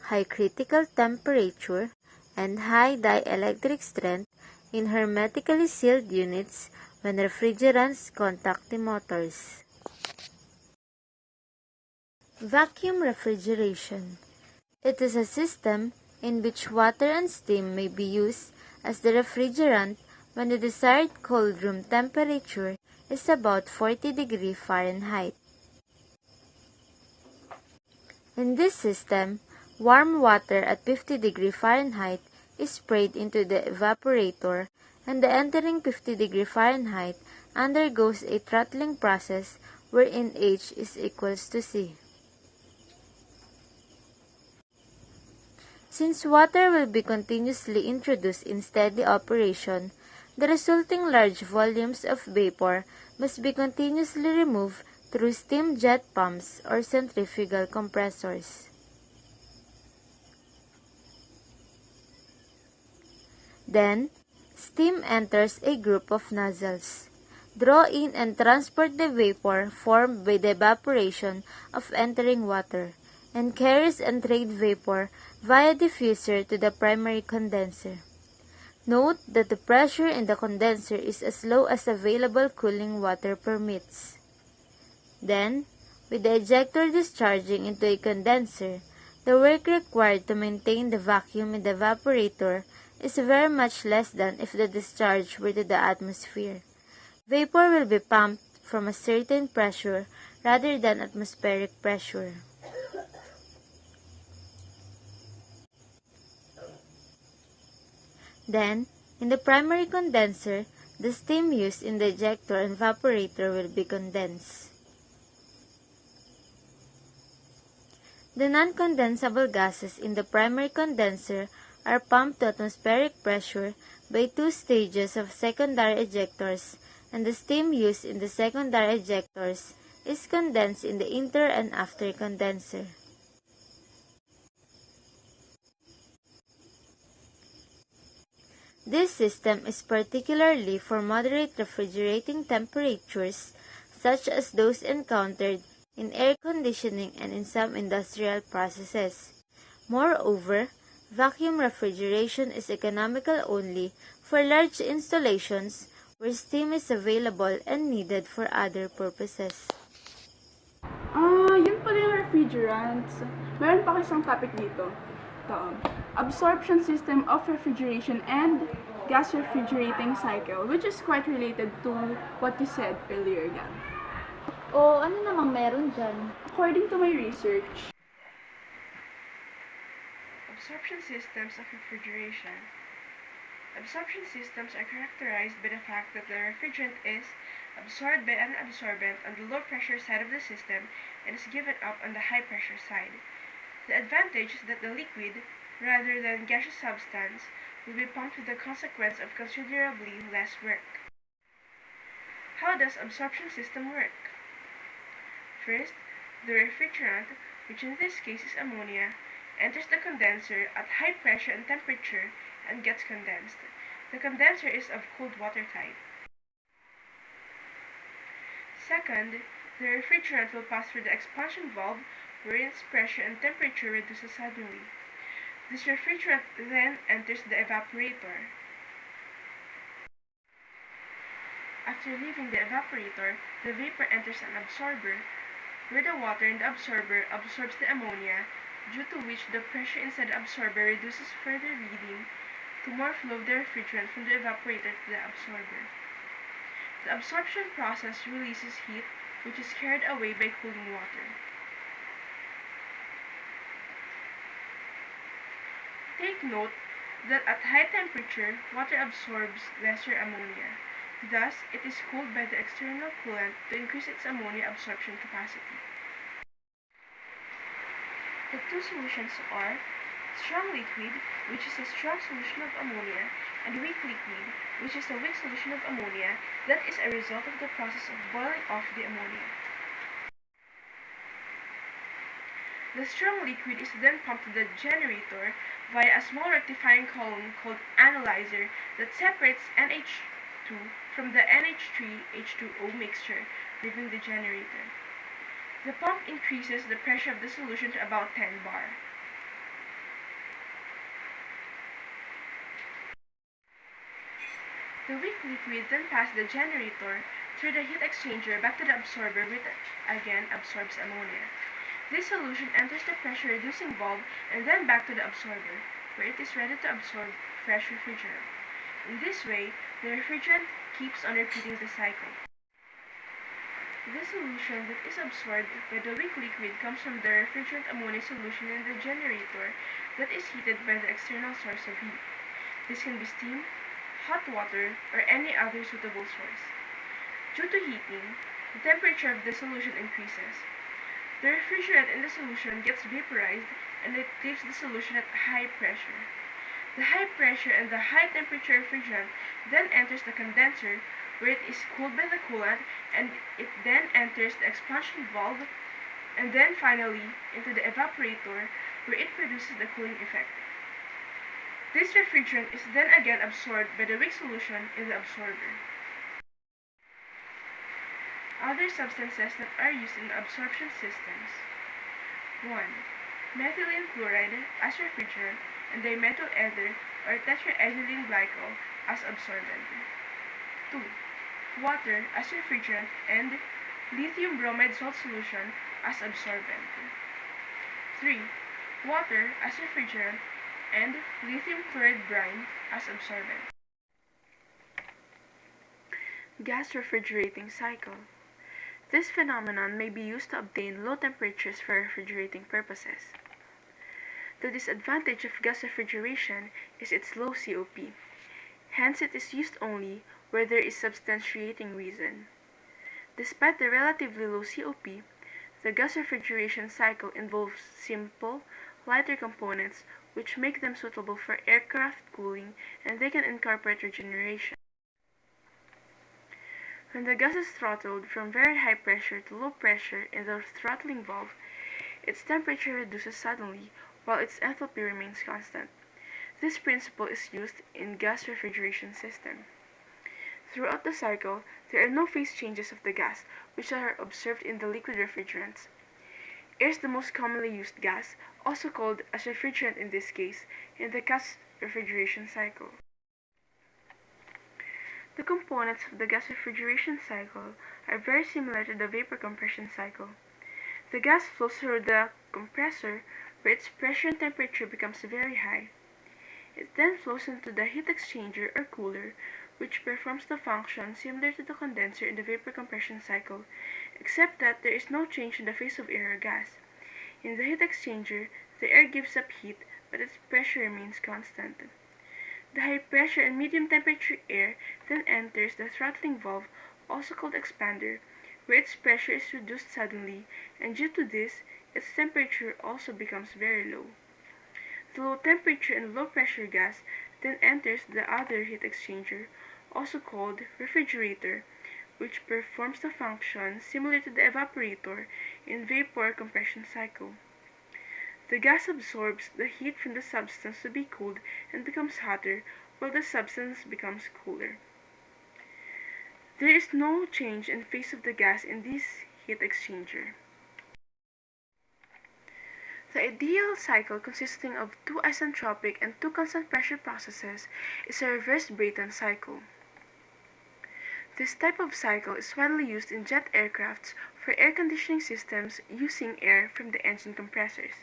high critical temperature, and high dielectric strength in hermetically sealed units when refrigerants contact the motors. Vacuum refrigeration. It is a system in which water and steam may be used as the refrigerant when the desired cold room temperature is about 40 degrees Fahrenheit. In this system, warm water at 50 degrees Fahrenheit is sprayed into the evaporator, and the entering 50 degrees Fahrenheit undergoes a throttling process wherein H is equals to C. Since water will be continuously introduced in steady operation, the resulting large volumes of vapor must be continuously removed through steam jet pumps or centrifugal compressors. Then, steam enters a group of nozzles, draw in and transport the vapor formed by the evaporation of entering water, and carries entrained vapor via diffuser to the primary condenser. Note that the pressure in the condenser is as low as available cooling water permits. Then, with the ejector discharging into a condenser, the work required to maintain the vacuum in the evaporator is very much less than if the discharge were to the atmosphere. Vapor will be pumped from a certain pressure rather than atmospheric pressure. Then, in the primary condenser, the steam used in the ejector and evaporator will be condensed. The non-condensable gases in the primary condenser are pumped to atmospheric pressure by two stages of secondary ejectors, and the steam used in the secondary ejectors is condensed in the inter and after condenser. This system is particularly for moderate refrigerating temperatures such as those encountered in air conditioning and in some industrial processes. Moreover, vacuum refrigeration is economical only for large installations where steam is available and needed for other purposes. Yun pala yung refrigerants. Meron pa isang topic dito. Ito, absorption system of refrigeration and gas refrigerating cycle, which is quite related to what you said earlier, Gab. O ano namang meron dyan? According to my research, Absorption systems of refrigeration. Absorption systems are characterized by the fact that the refrigerant is absorbed by an absorbent on the low pressure side of the system and is given up on the high pressure side. The advantage is that the liquid, rather than gaseous substance, will be pumped with the consequence of considerably less work. How does absorption system work? First, the refrigerant, which in this case is ammonia, enters the condenser at high pressure and temperature and gets condensed. The condenser is of cold water type. Second, the refrigerant will pass through the expansion valve wherein its pressure and temperature reduces suddenly. This refrigerant then enters the evaporator. After leaving the evaporator, the vapor enters an absorber, where the water in the absorber absorbs the ammonia, due to which the pressure inside the absorber reduces further leading to more flow of the refrigerant from the evaporator to the absorber. The absorption process releases heat, which is carried away by cooling water. Take note that at high temperature, water absorbs lesser ammonia. Thus, it is cooled by the external coolant to increase its ammonia absorption capacity. The two solutions are strong liquid, which is a strong solution of ammonia, and weak liquid, which is a weak solution of ammonia that is a result of the process of boiling off the ammonia. The strong liquid is then pumped to the generator via a small rectifying column called analyzer that separates NH2 from the NH3H2O mixture, leaving the generator. The pump increases the pressure of the solution to about 10 bar. The weak liquid then passes the generator through the heat exchanger back to the absorber, which again absorbs ammonia. This solution enters the pressure reducing valve and then back to the absorber, where it is ready to absorb fresh refrigerant. In this way, the refrigerant keeps on repeating the cycle. The solution that is absorbed by the weak liquid comes from the refrigerant ammonia solution in the generator that is heated by the external source of heat. This can be steam, hot water, or any other suitable source. Due to heating, the temperature of the solution increases. The refrigerant in the solution gets vaporized and it leaves the solution at high pressure. The high pressure and the high temperature refrigerant then enters the condenser, where it is cooled by the coolant, and it then enters the expansion valve, and then finally into the evaporator, where it produces the cooling effect. This refrigerant is then again absorbed by the weak solution in the absorber. Other substances that are used in absorption systems: 1. Methylene chloride as refrigerant and dimethyl ether or tetraethylene glycol as absorbent. 2. Water as refrigerant and lithium bromide salt solution as absorbent. 3. Water as refrigerant and lithium chloride brine as absorbent. Gas refrigerating cycle. This phenomenon may be used to obtain low temperatures for refrigerating purposes. The disadvantage of gas refrigeration is its low COP. Hence, it is used only where there is substantiating reason. Despite the relatively low COP, the gas refrigeration cycle involves simple, lighter components which make them suitable for aircraft cooling, and they can incorporate regeneration. When the gas is throttled from very high pressure to low pressure in the throttling valve, its temperature reduces suddenly while its enthalpy remains constant. This principle is used in gas refrigeration system. Throughout the cycle, there are no phase changes of the gas, which are observed in the liquid refrigerants. Air is the most commonly used gas, also called as refrigerant in this case, in the gas refrigeration cycle. The components of the gas refrigeration cycle are very similar to the vapor compression cycle. The gas flows through the compressor, where its pressure and temperature becomes very high. It then flows into the heat exchanger or cooler, which performs the function similar to the condenser in the vapor compression cycle, except that there is no change in the phase of air or gas. In the heat exchanger, the air gives up heat, but its pressure remains constant. The high pressure and medium temperature air then enters the throttling valve, also called expander, where its pressure is reduced suddenly, and due to this, its temperature also becomes very low. The low temperature and low pressure gas then enters the other heat exchanger, also called refrigerator, which performs the function similar to the evaporator in vapor compression cycle. The gas absorbs the heat from the substance to be cooled and becomes hotter, while the substance becomes cooler. There is no change in phase of the gas in this heat exchanger. The ideal cycle, consisting of 2 isentropic and 2 constant pressure processes, is a reverse Brayton cycle. This type of cycle is widely used in jet aircrafts for air conditioning systems using air from the engine compressors.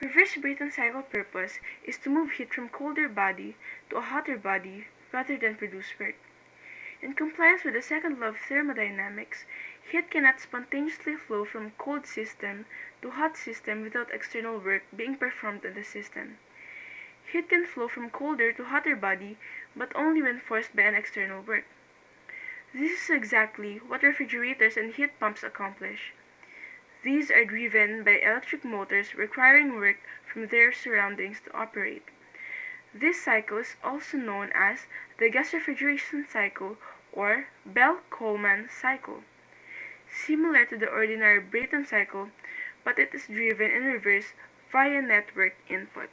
Reverse Brayton cycle purpose is to move heat from colder body to a hotter body rather than produce work. In compliance with the second law of thermodynamics, heat cannot spontaneously flow from cold system to hot system without external work being performed on the system. Heat can flow from colder to hotter body, but only when forced by an external work. This is exactly what refrigerators and heat pumps accomplish. These are driven by electric motors requiring work from their surroundings to operate. This cycle is also known as the gas refrigeration cycle or Bell-Coleman cycle, similar to the ordinary Brayton cycle, but it is driven in reverse via network input.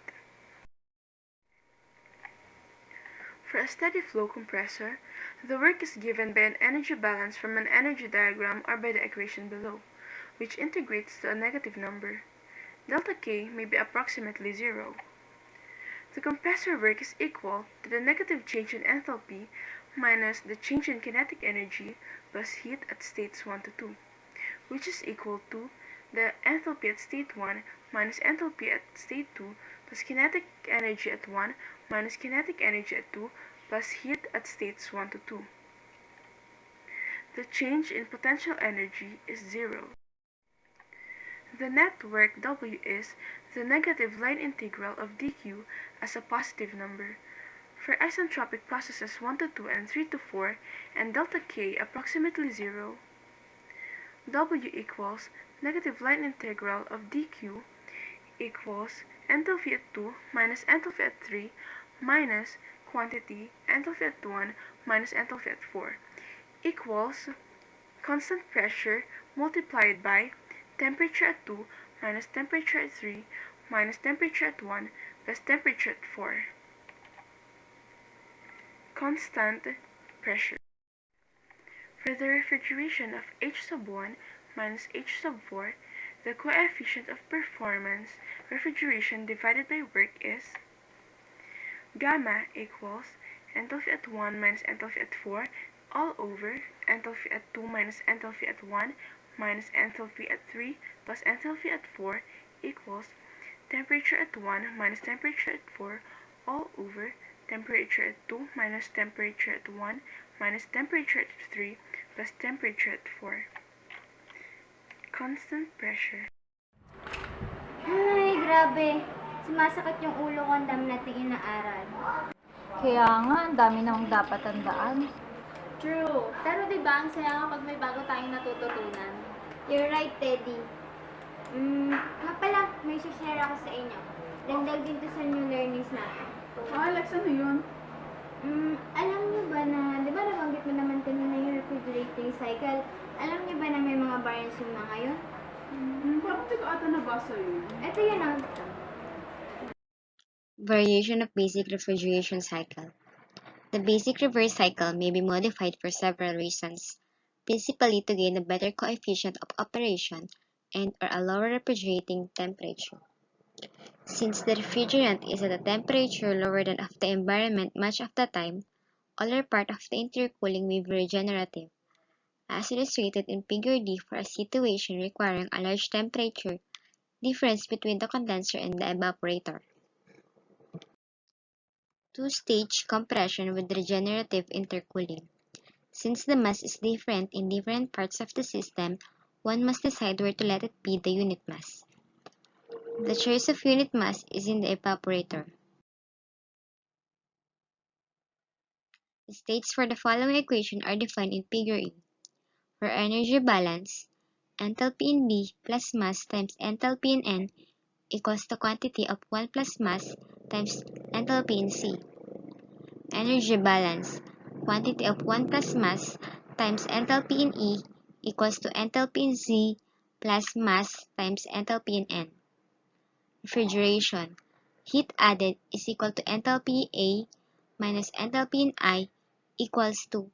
For a steady flow compressor, the work is given by an energy balance from an energy diagram or by the equation below, which integrates to a negative number. Delta K may be approximately 0. The compressor work is equal to the negative change in enthalpy minus the change in kinetic energy plus heat at states 1 to 2, which is equal to the enthalpy at state 1 minus enthalpy at state 2 plus kinetic energy at 1 minus kinetic energy at 2 plus heat at states 1 to 2. The change in potential energy is 0. The net work W is the negative line integral of dq as a positive number. For isentropic processes 1 to 2 and 3 to 4 and delta K approximately 0, W equals negative line integral of dq equals enthalpy at 2 minus enthalpy at 3 minus quantity enthalpy at 1 minus enthalpy at 4 equals constant pressure multiplied by temperature at 2 minus temperature at 3 minus temperature at 1 plus temperature at 4. Constant pressure. For the refrigeration of H sub 1 minus H sub 4, the coefficient of performance refrigeration divided by work is gamma equals enthalpy at 1 minus enthalpy at 4 all over enthalpy at 2 minus enthalpy at 1 minus enthalpy at 3 plus enthalpy at 4 equals temperature at 1 minus temperature at 4 all over temperature at 2 minus temperature at 1 minus temperature at 3 plus temperature at 4. Constant pressure. Ay, grabe. Sumasakit yung ulo ko, ang dami nating inaaral. Kaya nga, ang dami namang dapat tandaan. True. Pero diba, ang saya kapag may bago tayong natututunan. You're right, Teddy. Nga pala, may share ako sa inyo. Dagdag din to sa new learnings natin. Alex, ano yun? Alam niyo ba na, di ba nabanggit mo naman kanina yung refrigerating cycle? Alam niyo ba na may mga variants yung na ngayon? Parang di ko ata nabasa yun. Ito yun ang Variation of basic refrigeration cycle. The basic reverse cycle may be modified for several reasons, principally to gain a better coefficient of operation and or a lower refrigerating temperature. Since the refrigerant is at a temperature lower than of the environment much of the time, all or part of the intercooling may be regenerative, as illustrated in Figure D for a situation requiring a large temperature difference between the condenser and the evaporator. Two-stage compression with regenerative intercooling. Since the mass is different in different parts of the system, one must decide where to let it be the unit mass. The choice of unit mass is in the evaporator. The states for the following equation are defined in Figure E. For energy balance, enthalpy in B plus mass times enthalpy in N equals the quantity of 1 plus mass times enthalpy in C. Energy balance, quantity of 1 plus mass times enthalpy in E equals to enthalpy in Z plus mass times enthalpy in N. Refrigeration, heat added is equal to enthalpy A minus enthalpy in I equals to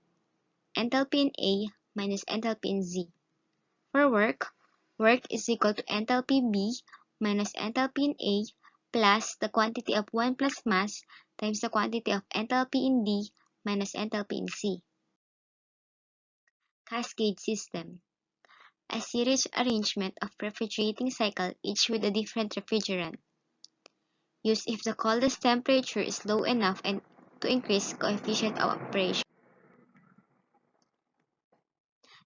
enthalpy in A minus enthalpy in Z. For work is equal to enthalpy B minus enthalpy in A plus the quantity of 1 plus mass times the quantity of enthalpy in D minus enthalpy in C. Cascade system. A series arrangement of refrigerating cycle, each with a different refrigerant. Used if the coldest temperature is low enough and to increase coefficient of operation.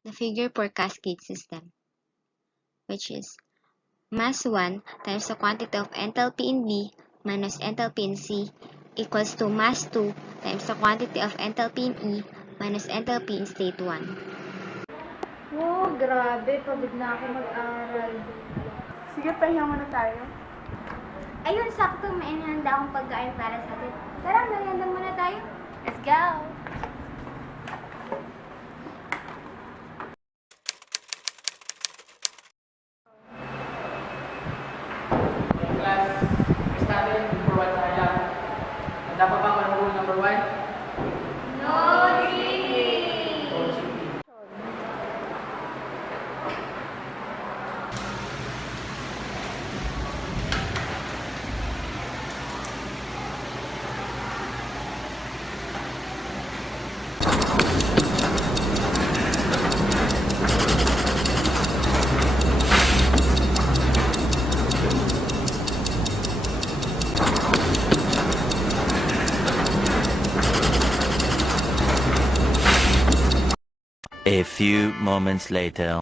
The figure for cascade system, which is mass 1 times the quantity of enthalpy in B minus enthalpy in C equals to mass 2 times the quantity of enthalpy in E minus enthalpy in state 1. Wow, grabe. Pagod na ako mag-aral. Sige, pahinga muna tayo. Ayun, sakto. May inihanda akong pagkain para sa atin. Tara, merienda muna tayo. Let's go! Class, started number 1 tayo lang. Handa pa ba ako ng rule number 1? No drinking! No cheating. A few moments later.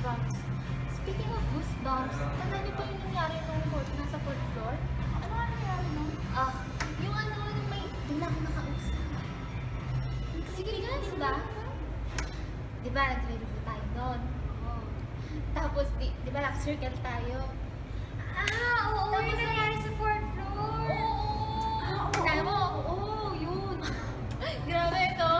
goosebumps. Speaking of goosebumps, tandaan niyo pa yung nangyari nung nasa fourth floor? Ano nangyari nun? Yung yung may bigla akong nakausap. Sige guys, ba? Di ba, nag-review tayo nun? Tapos, di ba, naka-circle tayo? Oo, yung nangyari sa fourth floor. Kaya mo? Oo, yun. Grabe ito.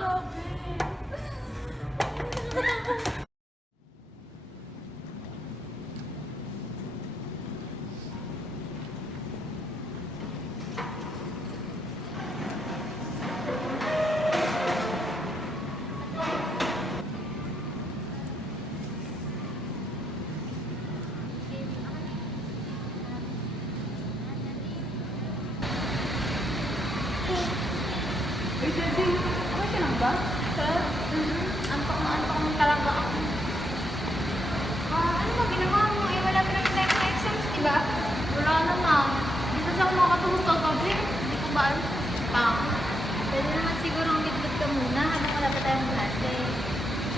Ay, Daddy, ba? Antok na talaga ako. Ano ba ginawa mo? Wala pa naman tayong exams, di ba? Wala naman. Di kasi ako makatulog kagabi. Hindi ko ba alam pa. Pwede naman siguro ang liglig ka muna habang wala pa tayong klase.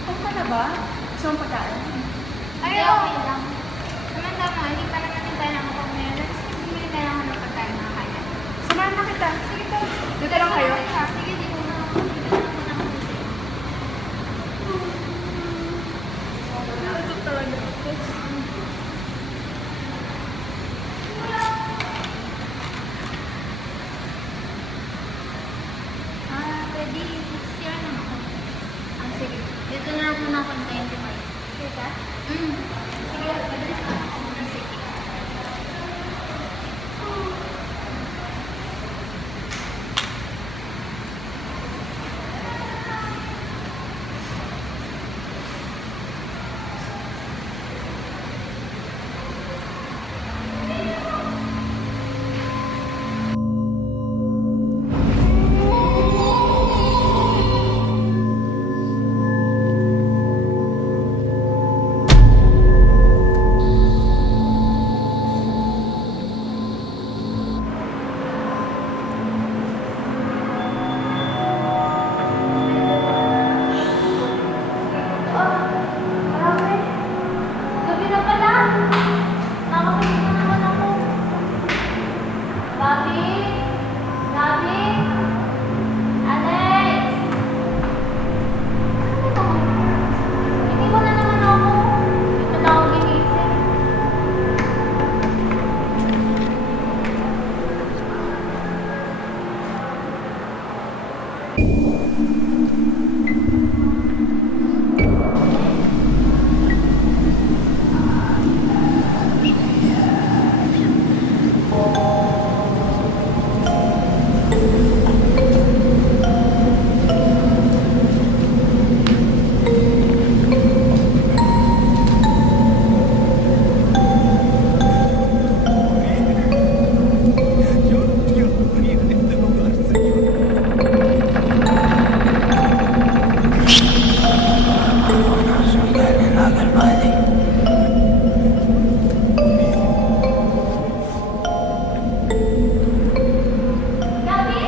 Ikaw ka na ba? Gusto mong pagkain? Ay, okay lang. Naman tama, hindi pa naman din tayo nakapag ngayon. Tapos bumili tayo naman ng pagkain na kaya. Samahan na kita. Sige to. Dito lang kayo? Sige, dito na ako. Dito na ako na ako. Ito talaga. Pwede. Sira naman ako. Sige. Dito na lang muna ako hintayin ko kayo. Sige ka? Sige, madalis na ako. Sige. Gabi na pala. Nakapagod na naman ako. Gabi? Gabi? Alex? Ano ba? Hindi ko na naman ako. Dito na ako ginising. Gabi?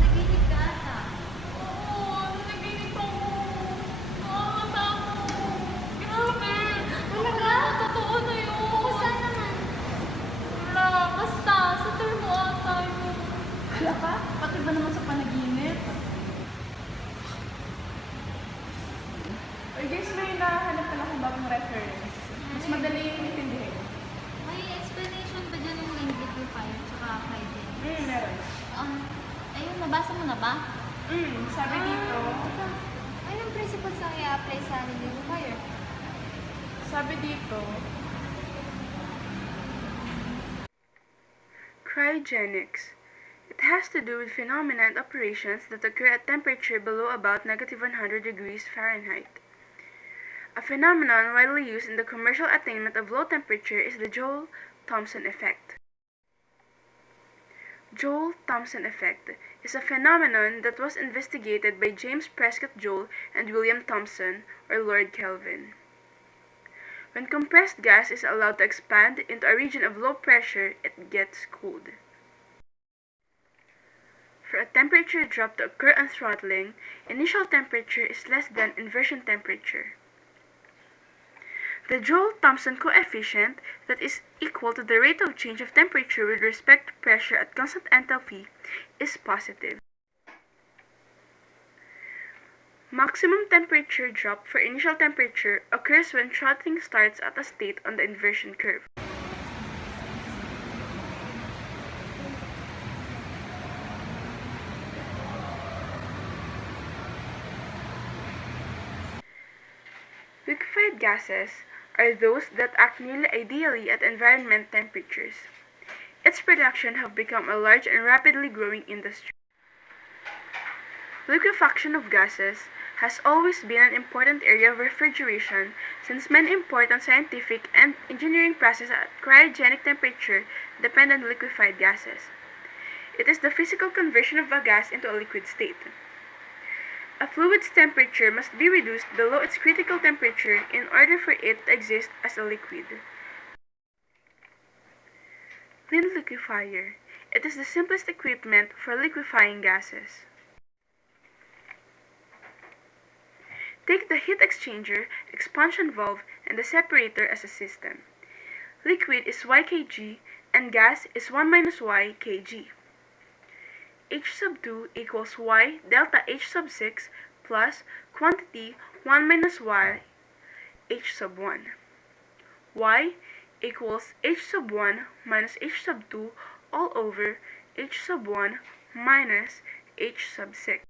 Naginig ka ata. Oo, naginig ako. Nakakatakot. Grabe. Talaga? Totoo na yun. Saan naman? Wala. Basta, sa turmo ata yun. Hala ka? Pati ba naman sa panaginip? Or guys, may nahanap pala akong bagong reference. Mas madali yung intindihin. May explanation ba dyan ng amplifier tsaka hidden? Meron. Ayun, nabasa mo na ba? Sabi dito, Anong principles ang i-apply sa amplifier? sabi dito, Cryogenics. It has to do with phenomena and operations that occur at temperature below about -100 degrees Fahrenheit. A phenomenon widely used in the commercial attainment of low temperature is the Joule-Thomson effect. Joule-Thomson effect is a phenomenon that was investigated by James Prescott Joule and William Thomson, or Lord Kelvin. When compressed gas is allowed to expand into a region of low pressure, it gets cooled. For a temperature drop to occur on throttling, initial temperature is less than inversion temperature. The Joule-Thomson coefficient, that is equal to the rate of change of temperature with respect to pressure at constant enthalpy, is positive. Maximum temperature drop for initial temperature occurs when throttling starts at a state on the inversion curve. Liquefied gases are those that act nearly ideally at environment temperatures. Its production have become a large and rapidly growing industry. Liquefaction of gases has always been an important area of refrigeration since many important scientific and engineering processes at cryogenic temperature depend on liquefied gases. It is the physical conversion of a gas into a liquid state. A fluid's temperature must be reduced below its critical temperature in order for it to exist as a liquid. Clean liquefier. It is the simplest equipment for liquefying gases. Take the heat exchanger, expansion valve, and the separator as a system. Liquid is Y kg and gas is 1 minus Y kg. H sub 2 equals Y delta H sub 6 plus quantity 1 minus Y H sub 1. Y equals H sub 1 minus H sub 2 all over H sub 1 minus H sub 6.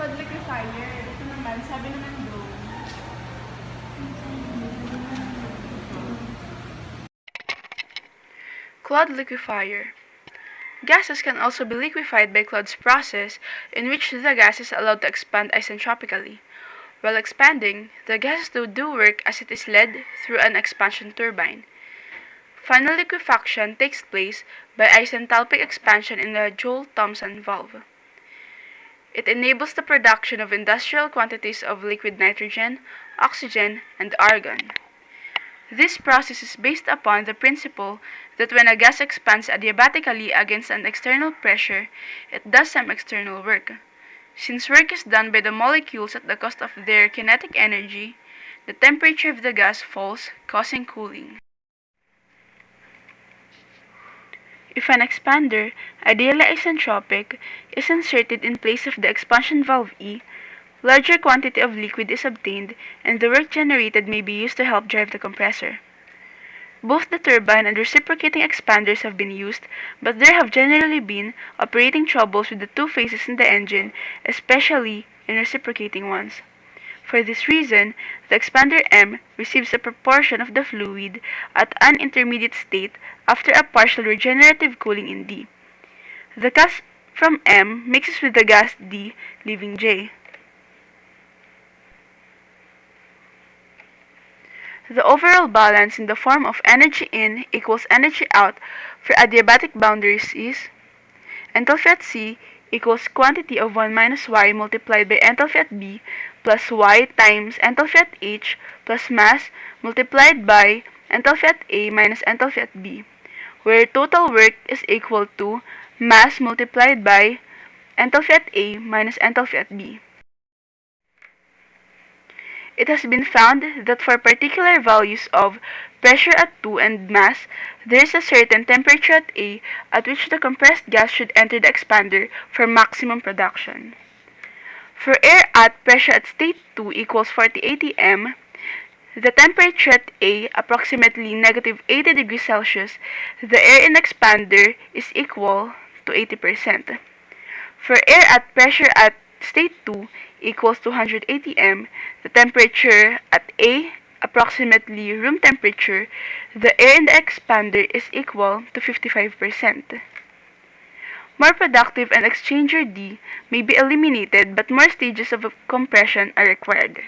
Cloud liquefier. Ito naman, sabi naman doon. Cloud liquefier. Gases can also be liquefied by Claude's process, in which the gas is allowed to expand isentropically. While expanding, the gases do work as it is led through an expansion turbine. Final liquefaction takes place by isenthalpic expansion in the Joule-Thomson valve. It enables the production of industrial quantities of liquid nitrogen, oxygen, and argon. This process is based upon the principle that when a gas expands adiabatically against an external pressure, it does some external work. Since work is done by the molecules at the cost of their kinetic energy, the temperature of the gas falls, causing cooling. If an expander, ideally isentropic, is inserted in place of the expansion valve E, larger quantity of liquid is obtained and the work generated may be used to help drive the compressor. Both the turbine and reciprocating expanders have been used, but there have generally been operating troubles with the two phases in the engine, especially in reciprocating ones. For this reason, the expander M receives a proportion of the fluid at an intermediate state after a partial regenerative cooling in D. The gas from M mixes with the gas D, leaving J. The overall balance in the form of energy in equals energy out for adiabatic boundaries is enthalpy at C equals quantity of 1 minus Y multiplied by enthalpy at B plus Y times enthalpy at H plus mass multiplied by enthalpy at A minus enthalpy at B, where total work is equal to mass multiplied by enthalpy at A minus enthalpy at B. It has been found that for particular values of pressure at 2 and mass, there is a certain temperature at A at which the compressed gas should enter the expander for maximum production. For air at pressure at state 2 equals 40 atm, the temperature at A approximately negative 80 degrees Celsius, the air in the expander is equal to 80%. For air at pressure at state 2 equals 280 m, the temperature at A, approximately room temperature, the air in the expander is equal to 55%. More productive and exchanger D may be eliminated, but more stages of compression are required.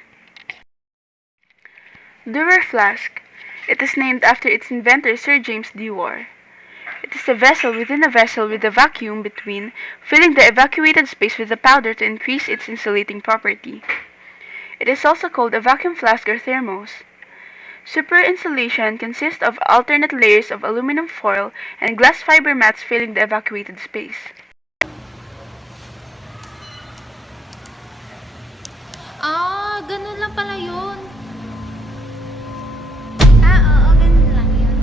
Dewar flask. It is named after its inventor Sir James Dewar. It is a vessel within a vessel with a vacuum between, filling the evacuated space with a powder to increase its insulating property. It is also called a vacuum flask or thermos. Superinsulation consists of alternate layers of aluminum foil and glass fiber mats filling the evacuated space. Ganun lang pala yun. Oo, ganun lang yun.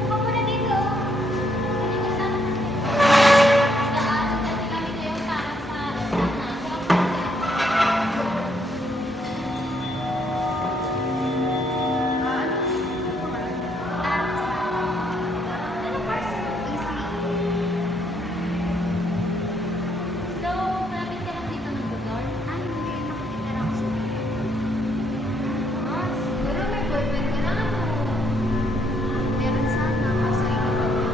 Buka mo na dito. So, malapit ka lang dito nag-dorm? Hindi, nakikita ako sa Siguro may boyfriend ka na ano. meron sana, kaso hindi pa niya.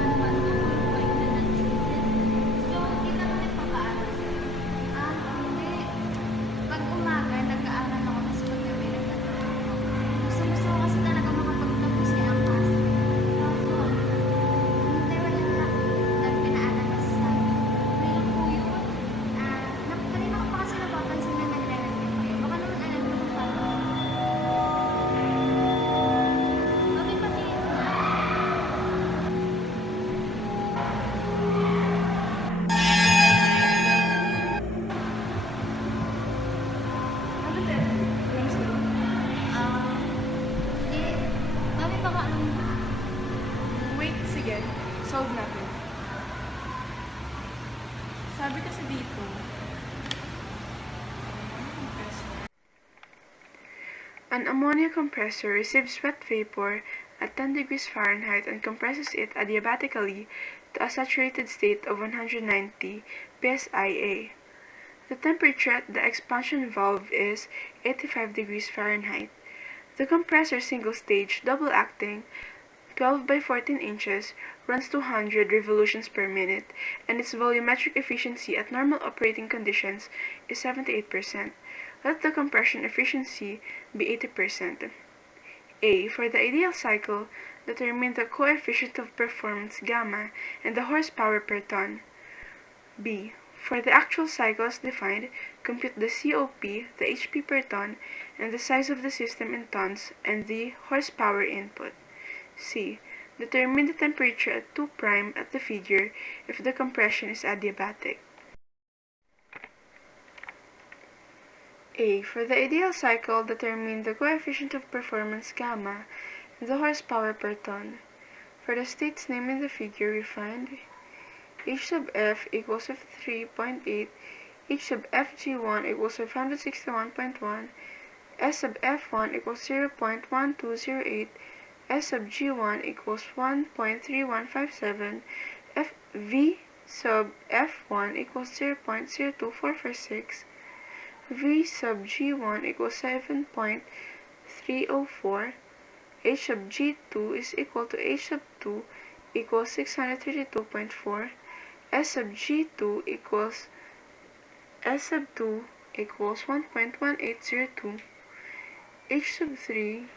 Ano man ang boyfriend na nag-season. So, hindi naman nagpapaaral sa'yo? Hindi. Pag umaga, nag-aaral ako, tapos pag gabi, nagtatrabaho. Gusto ko kasi talaga makapagtapos kaya ang klase. Kaso, hindi, wala lang. Nagpinaaral kasi sa akin. May lang po yun. Kanina ko pa kasi napapansin na nagre-review kayo. Baka naman alam mo kung paano. Okay, patingin mo na. Hindi. Mami, baka alam mo. Wait, sige. Solve natin. Sabi kasi dito, An ammonia compressor receives wet vapor at 10 degrees Fahrenheit and compresses it adiabatically to a saturated state of 190 BSIE. The temperature at the expansion valve is 85 degrees Fahrenheit. The compressor single-stage, double-acting, 12 by 14 inches, runs 200 revolutions per minute, and its volumetric efficiency at normal operating conditions is 78%. Let the compression efficiency be 80%. A. For the ideal cycle, determine the coefficient of performance gamma and the horsepower per ton. B. For the actual cycle as defined, compute the COP, the HP per ton, and the size of the system in tons and the horsepower input. C. Determine the temperature at 2' at the figure if the compression is adiabatic. A. For the ideal cycle, determine the coefficient of performance gamma and the horsepower per ton. For the states named in the figure, we find H sub F equals 53.8, H sub FG1 equals 561.1, S sub F1 equals 0.1208, S sub G1 equals 1.3157, V sub F1 equals 0.02446, V sub G1 equals 7.304, H sub G2 is equal to H sub 2 equals 632.4, S sub G2 equals 1.1802, H sub 3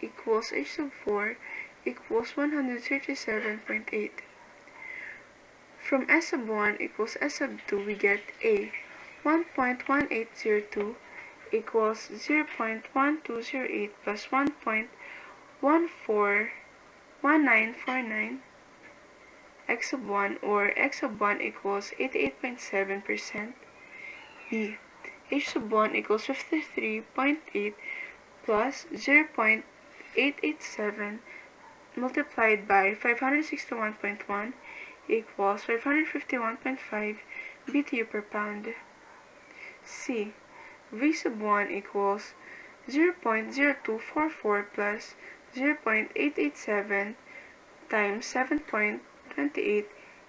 equals H sub 4 equals 137.8. From S sub 1 equals S sub 2, we get A. 1.1802 equals 0.1208 plus 1.1949 x sub 1, or x sub 1 equals 88.7%. B. H sub 1 equals 53.8 plus 0.887 multiplied by 561.1 equals 551.5 BTU per pound. C. V sub 1 equals 0.0244 plus 0.887 times 7.28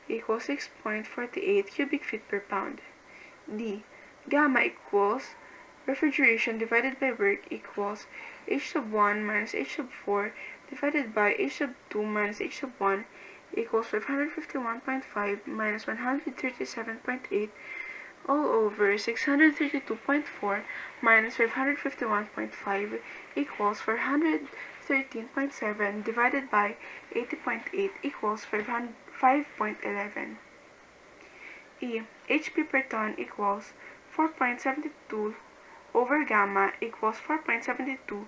equals 6.48 cubic feet per pound. D. Gamma equals refrigeration divided by work equals H sub 1 minus H sub 4 divided by H sub 2 minus H sub 1 equals 551.5 minus 137.8 all over 632.4 minus 551.5 equals 413.7 divided by 80.8 equals 5.11. E. HP per ton equals 4.72 over gamma equals 4.72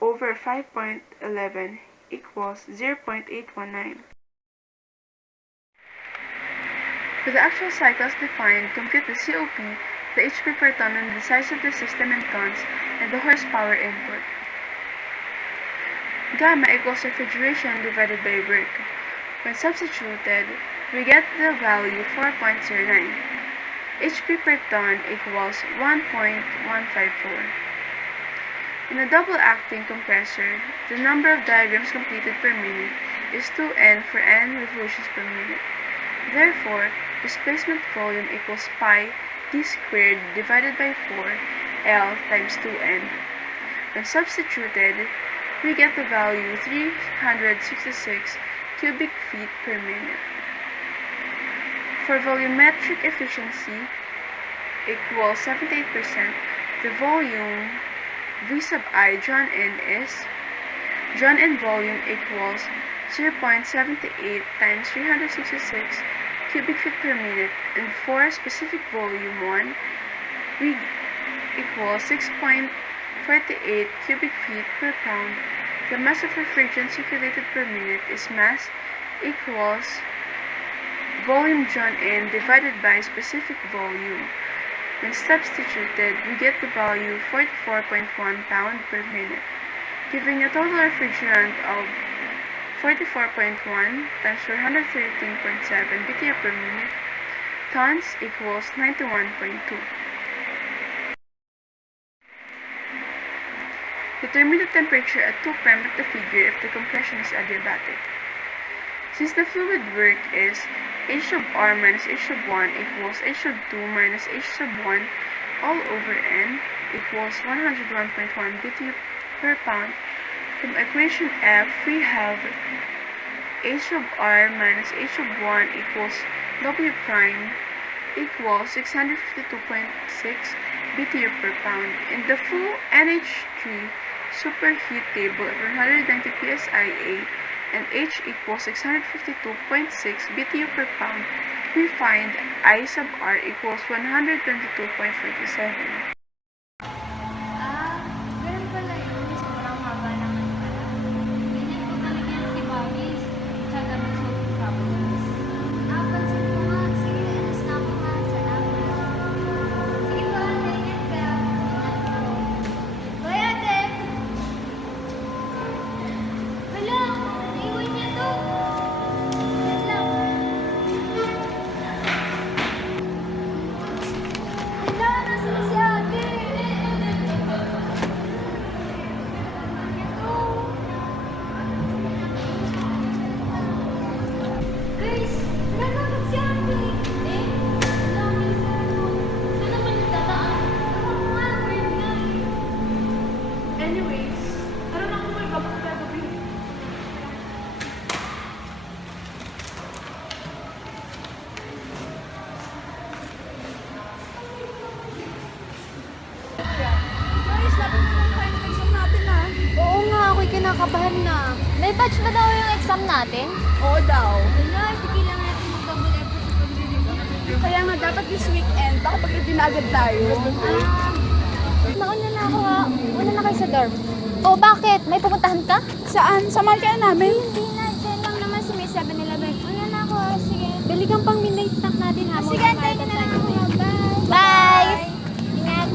over 5.11 equals 0.819. For the actual cycles defined, compute the COP, the HP per ton, and the size of the system in tons, and the horsepower input. Gamma equals refrigeration divided by work. When substituted, we get the value 4.09. HP per ton equals 1.154. In a double-acting compressor, the number of diagrams completed per minute is 2n for n revolutions per minute. Therefore, displacement volume equals pi d squared divided by 4L times 2n. When substituted, we get the value 366 cubic feet per minute. For volumetric efficiency equals 78%, the volume V sub I drawn in is drawn in volume equals 0.78 times 366 cubic feet per minute, and for specific volume 1, we equals 6.48 cubic feet per pound. The mass of refrigerant circulated per minute is mass equals volume drawn in divided by specific volume. When substituted, we get the value 44.1 pound per minute, giving a total refrigerant of 44.1 times 413.7 BTU per minute tons equals 91.2. Determine the temperature at 2' of the figure if the compression is adiabatic. Since the fluid work is H sub r minus H sub 1 equals H sub 2 minus H sub 1 all over n equals 101.1 BTU per pound, from equation F, we have H sub r minus H sub 1 equals W prime equals 652.6 BTU per pound. In the full NH3 superheat table of 190 PSIE and H equals 652.6 BTU per pound, we find I sub r equals 122.47. Ganun pala yun. Sobrang haba naman pala. Ganyan ko talaga yan si Bobby. Tsaka mag-solve problems. Pansin ko nga. Sige, alas na ako nga. Salamat. Sige ba, naingat ka. Bye, ate! Hala, naiwan niya to. Wait lang. Hala, nasa na si ate? Guys, nanonood si ate. Wala, may cellphone. Saan naman nagtataan? Ewan ko nga, weird nga eh. Anyways, tara na kung may babang gagawin. Guys, lapit na lang tayo ng exam natin ah. Oo nga, ako'y kinakabahan na. May batch ba daw yung exam natin? Oo daw. Wala, sige lang natin mag-double effort sa pag-review. Kaya nga dapat this weekend, baka pag-review na agad tayo. Nauna na ako ha. Una na kayo sa dorm. Oh, bakit? May pupuntahan ka? Saan? Samahan kaya namin? Hindi na, dyan lang naman sa may 7-Eleven. Una na ako, sige. Bili kang pang midnight snack natin ha. Sige, antayin na lang ako. Bye! Bye! Ingat!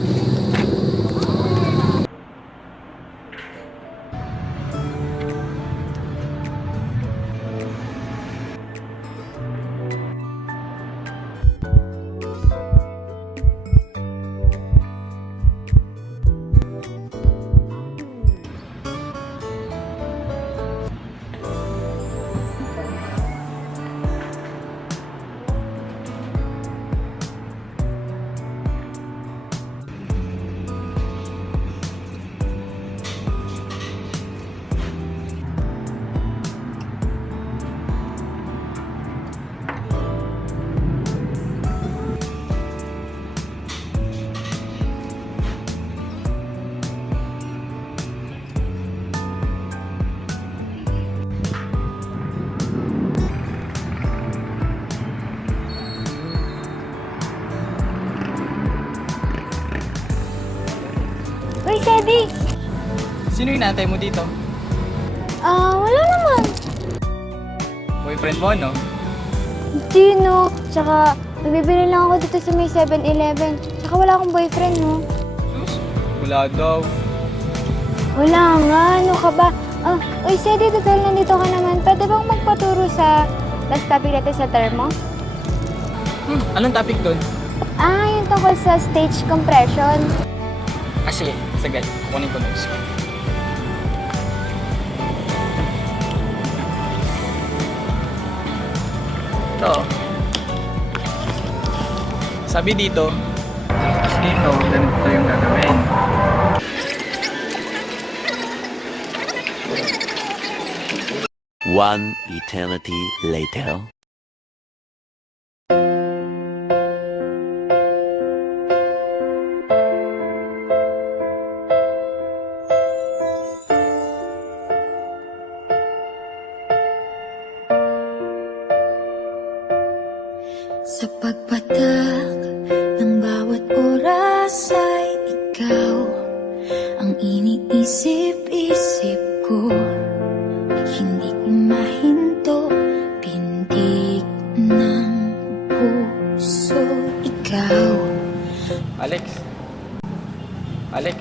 Sino inaantay mo dito? Wala naman. Boyfriend mo, no? Hindi, no. Tsaka, nagbibili lang ako dito sa may 7-Eleven. Tsaka wala akong boyfriend, no? Sus, wala daw. Wala nga, ano ka ba? Uy, Sedi, total, nandito ka naman. Pwede bang magpaturo sa last topic natin sa term mo? Anong topic doon? Yung tungkol sa stage compression. Sige, saglit. Kunin ko notes ko. Ito. Sabi dito, ganito yung gagawin. One eternity later. Sa pagpatak ng bawat oras ay ikaw ang iniisip-isip ko. Hindi ko mahinto, pintig ng puso ikaw. Alex? Alex?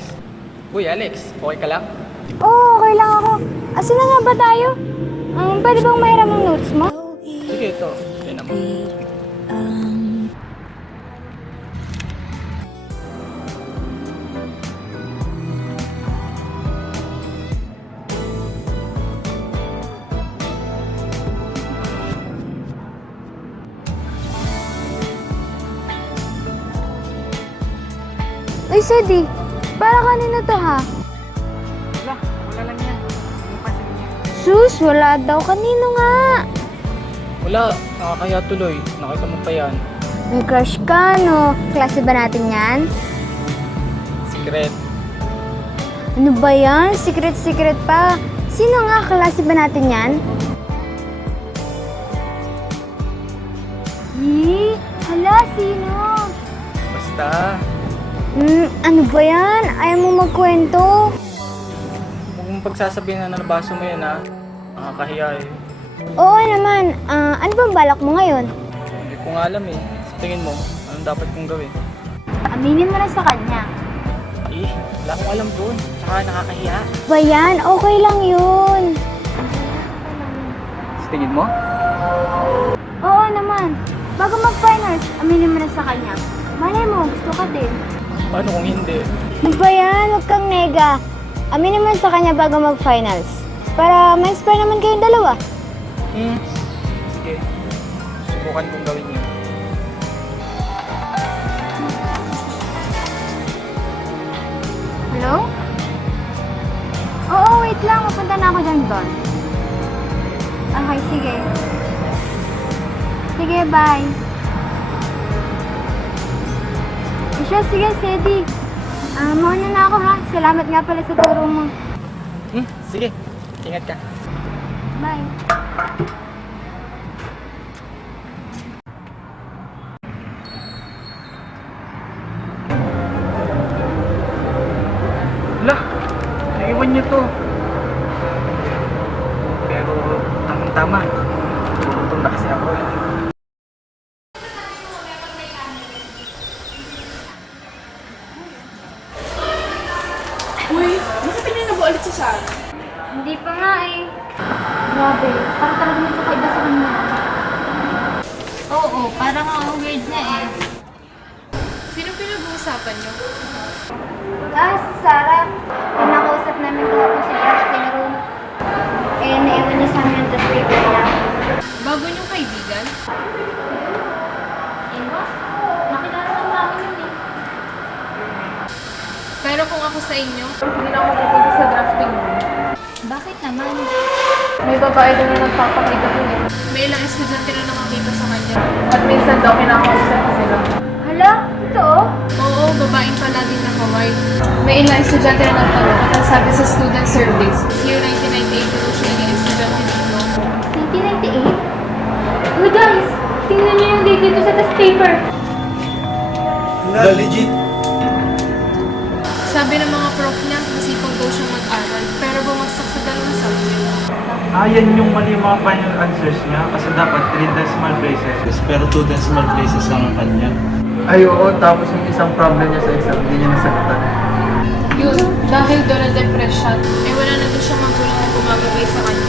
Uy, Alex, okay ka lang? Oo, okay lang ako. Asan na nga ba tayo? Pwede bang mahiram ang notes mo? Sige, ito. Tignan mo. Uy, Sedi, para kanina to ha? Wala lang yan. Yung pasin niya. Sus, wala daw. Kanino nga? Wala, nakakaya tuloy. Nakita mo pa yan. May crush ka, no? Klase ba natin yan? Secret. Ano ba yan? Secret pa. Sino nga? Klase ba natin yan? Hala, sino? Basta. Ano ba yan? Ayaw mo magkwento? Huwag mong pagsasabihin na nabasa mo yan, ha? Nakakahiya eh. Oo naman. Ano bang balak mo ngayon? Hindi ko nga alam eh. Sa tingin mo, anong dapat kong gawin? Aminin mo na sa kanya. Wala akong alam doon. Tsaka nakakahiya. Ba yan? Okay lang yun. Sa tingin mo? Oo naman. Bago mag-finals, aminin mo na sa kanya. Malay mo, gusto ka din. Paano kung hindi? Ano ba yan? Huwag kang nega. Aminin mo sa kanya bago mag-finals. Para ma-inspire naman kayong dalawa. Sige. Subukan kong gawin yun. Hello? Oo, wait lang. Mapunta na ako dyan doon. Okay, sige. Sige, bye. Sige, Sedi. Mauna na ako ha. Salamat nga pala sa turo mo. Sige. Ingat ka. Bye. Wala. Naiwan niyo to. Pero tamang-tama. Gutom na kasi ako eh. Uy, bakit hindi na ba ulit si Sarah? Hindi pa nga eh. Grabe. Parang talaga may kakaiba sa kanya. Oo, parang ang weird niya eh. Sino pinag-uusapan niyo? Si Sarah. Nakausap namin kahapon sa drafting room. Naiwan niya sa amin ang test paper niya. Bago niyong kaibigan? Nakilala lang namin yun eh. Pero kung ako sa inyo, hindi na ako pupunta sa drafting room. Bakit naman? May babae doon na nagpapakita doon eh. May ilang estudyante na nakakita sa kanya. At minsan daw kinakausap ko sila. Hala? Totoo? Oo, babaeng palaging nakaway. May ilang estudyante na nagtanong at ang sabi sa student surveys, year 1998 na siya naging estudyante dito. 1998? Uy guys! Tingnan niyo yung date dito sa test paper. Legit. Sabi ng mga prof niya, masipag daw siyang mag-aral. Yan yung mali yung mga final answers niya kasi dapat 3 decimal places pero 2 decimal places lang ang kanya. Ay, oo. Tapos yung isang problem niya sa exam, hindi niya nasagutan. Yun, dahil doon na-depress siya, wala na doon siya magulang na gumagabay sa kanya.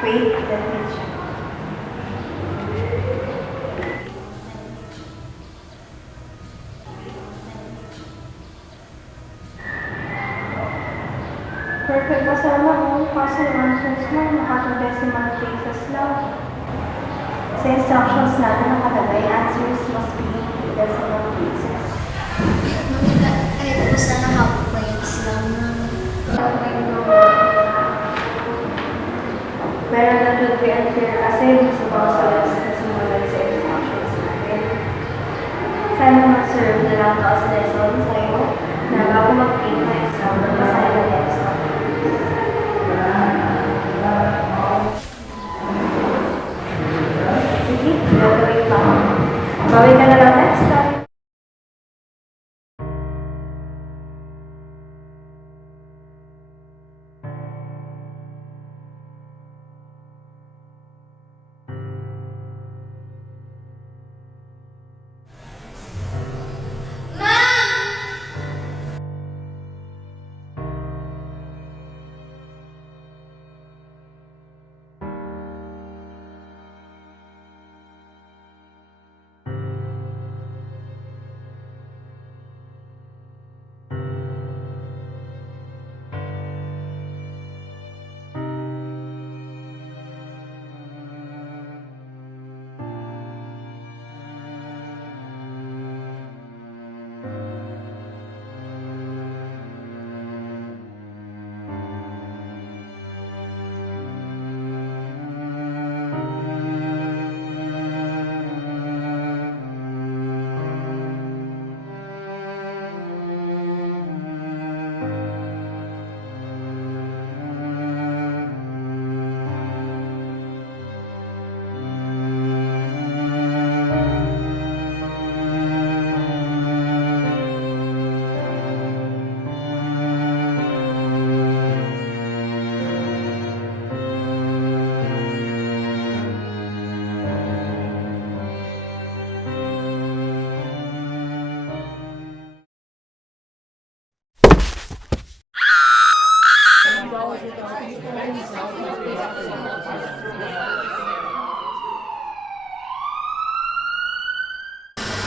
Wait, let me check. Perfect pa sana kung kaso yung answers mo, decimal places lang. Sa instructions natin nakalagay, answers must be in decimal places. Kahit po sana half points lang. Pero that would be unfair kasi gusto ko sa last na sumunod sa instructions natin. Sana mag-serve na lang ako sa lesson sa'yo na bago mag-take na exam, magpasaya na next time. Sige, gagawin pa. Bawin ka na lang next time.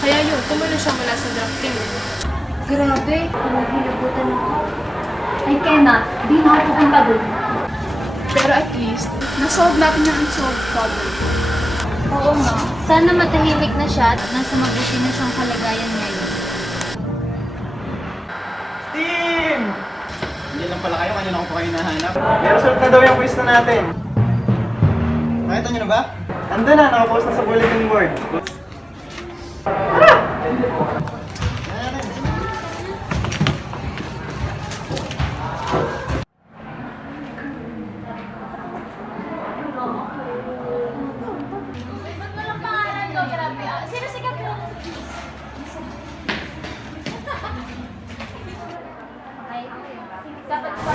Kaya yun, tumulo siya mula sa drafting. Grabe, hinabutan ako. I cannot. Di na ako pupunta doon. Pero at least, nasolve natin yung unsolved problem. Oo nga. Sana matahimik na siya at nasa mabuti na siyang kalagayan ngayon. Team! Hindi lang pala kayo, kanina ko pa kayo nahanap. May result na daw yung quiz na natin. Nakita niyo na ba? Andun na, nakapost na sa bulletin board. Sino sikat mo? Ay, dapat pa.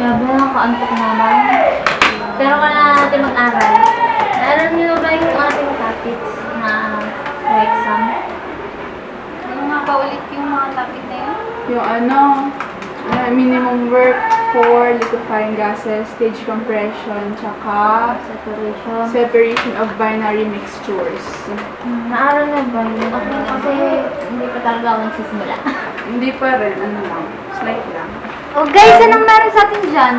Grabe, nakaantok naman. Pero kailangan natin mag-aral. Alam niyo ba yung ating topics na exam? Ano nga pa ulit yung mga topic na yun? Yung minimum work for liquefying gases, stage compression, tsaka separation of binary mixtures. Naaral na ba yun? Kasi hindi pa talaga ako nagsisimula. Hindi pa rin, lang, slight lang. Oh guys, anong meron sa atin dyan?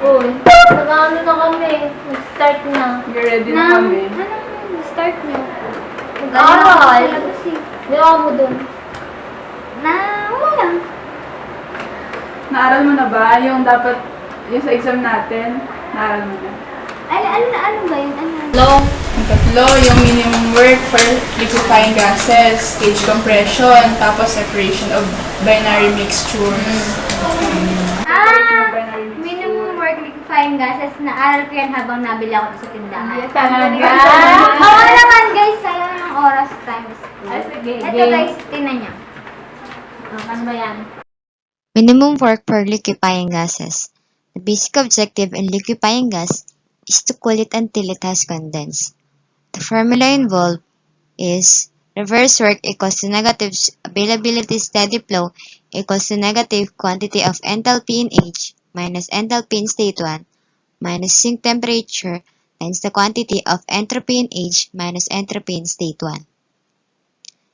Uy, nag-ano na kami. Nag-start na. You're ready na kami. Start nyo. Nag-aral. Hindi ako mo dun. Wala. Naaral mo na ba yung dapat, yung sa exam natin? Naaral mo na? Ano ba yun? Long. Yung tatlo, yung minimum work for liquefying gases, stage compression, tapos separation of binary mixtures. Minimum work liquefying gases. Naaral ko yan habang nabili ako sa tindahan. Yes, talaga. Oo naman guys, sayang yung oras times. Sige, Ito guys, tinan niyo. Ano ba yan? Minimum work for liquefying gases. The basic objective in liquefying gas is to cool it until it has condensed. The formula involved is reverse work equals to negative availability steady flow equals to negative quantity of enthalpy in H minus enthalpy in state 1 minus sink temperature times the quantity of entropy in H minus entropy in state 1.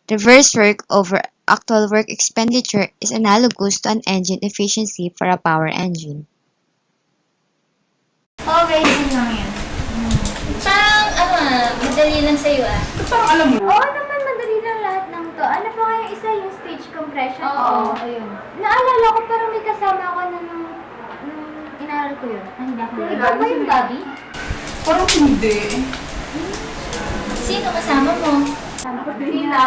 Reverse work over actual work expenditure is analogous to an engine efficiency for a power engine. Okay, yun lang yan. Parang, madali lang sa'yo Parang alam mo. Oo naman, madali lang lahat ng to. Ano pa kaya isa yung stage compression? Oo, ayun. Naalala ko parang may kasama ako nung inaral ko yun. Hindi ako Ikaw ba yung Bobby? Parang hindi. Sino kasama mo? Sino?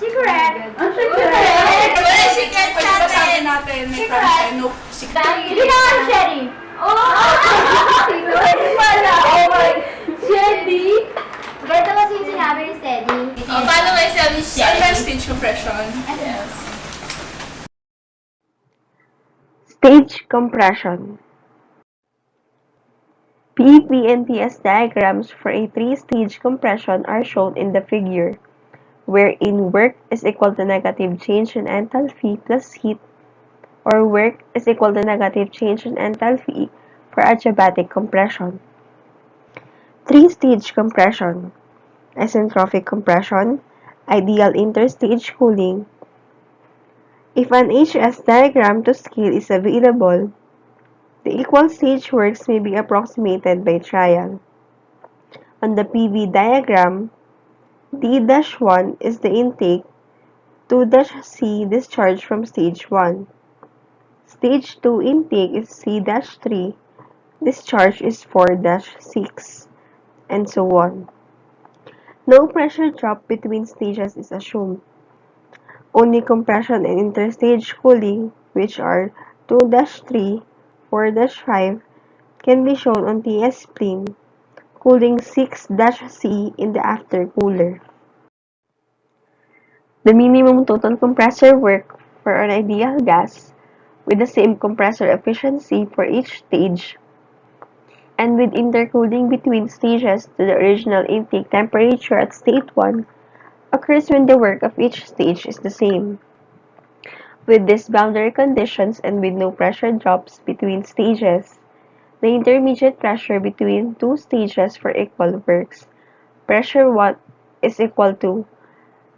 Secret! Ang secret! Wala secret sa Pwede ba sabi atin? natin, may Secret. friends no secret. Hindi na ako, Sherry! Pwede pala. Oh my. Shelly? Ganito kasi yung sinabi ni Steady. Paano may sabi siya? Saan ba yung stage compression? Yes. Stage compression. PEP and PS diagrams for a three-stage compression are shown in the figure, wherein work is equal to negative change in enthalpy plus heat, or work is equal to negative change in enthalpy for adiabatic compression. Three-stage compression. Isentropic compression, ideal interstage cooling. If an HS diagram to scale is available, the equal stage works may be approximated by trial. On the PV diagram, D-1 is the intake, 2-C discharge from stage 1. Stage 2 intake is C-3, discharge is 4-6, and so on. No pressure drop between stages is assumed. Only compression and interstage cooling, which are 2-3, 4-5, can be shown on TS plane, cooling 6-C in the aftercooler. The minimum total compressor work for an ideal gas with the same compressor efficiency for each stage and with intercooling between stages to the original intake temperature at state 1 occurs when the work of each stage is the same. With these boundary conditions and with no pressure drops between stages, the intermediate pressure between two stages for equal works, pressure 1 is equal to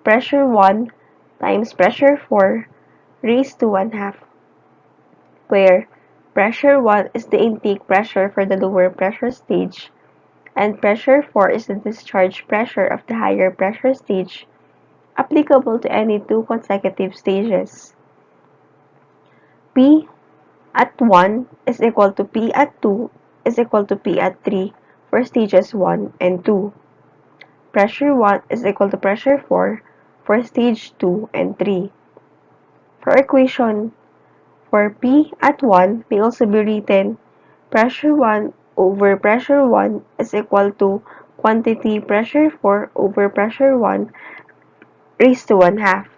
pressure 1 times pressure 4 raised to 1/2, where pressure 1 is the intake pressure for the lower pressure stage, and pressure 4 is the discharge pressure of the higher pressure stage, applicable to any two consecutive stages. P at 1 is equal to P at 2 is equal to P at 3 for stages 1 and 2. Pressure 1 is equal to pressure 4 for stage 2 and 3. For equation for P at 1 may also be written pressure 1 over pressure 1 is equal to quantity pressure 4 over pressure 1 raised to 1/2.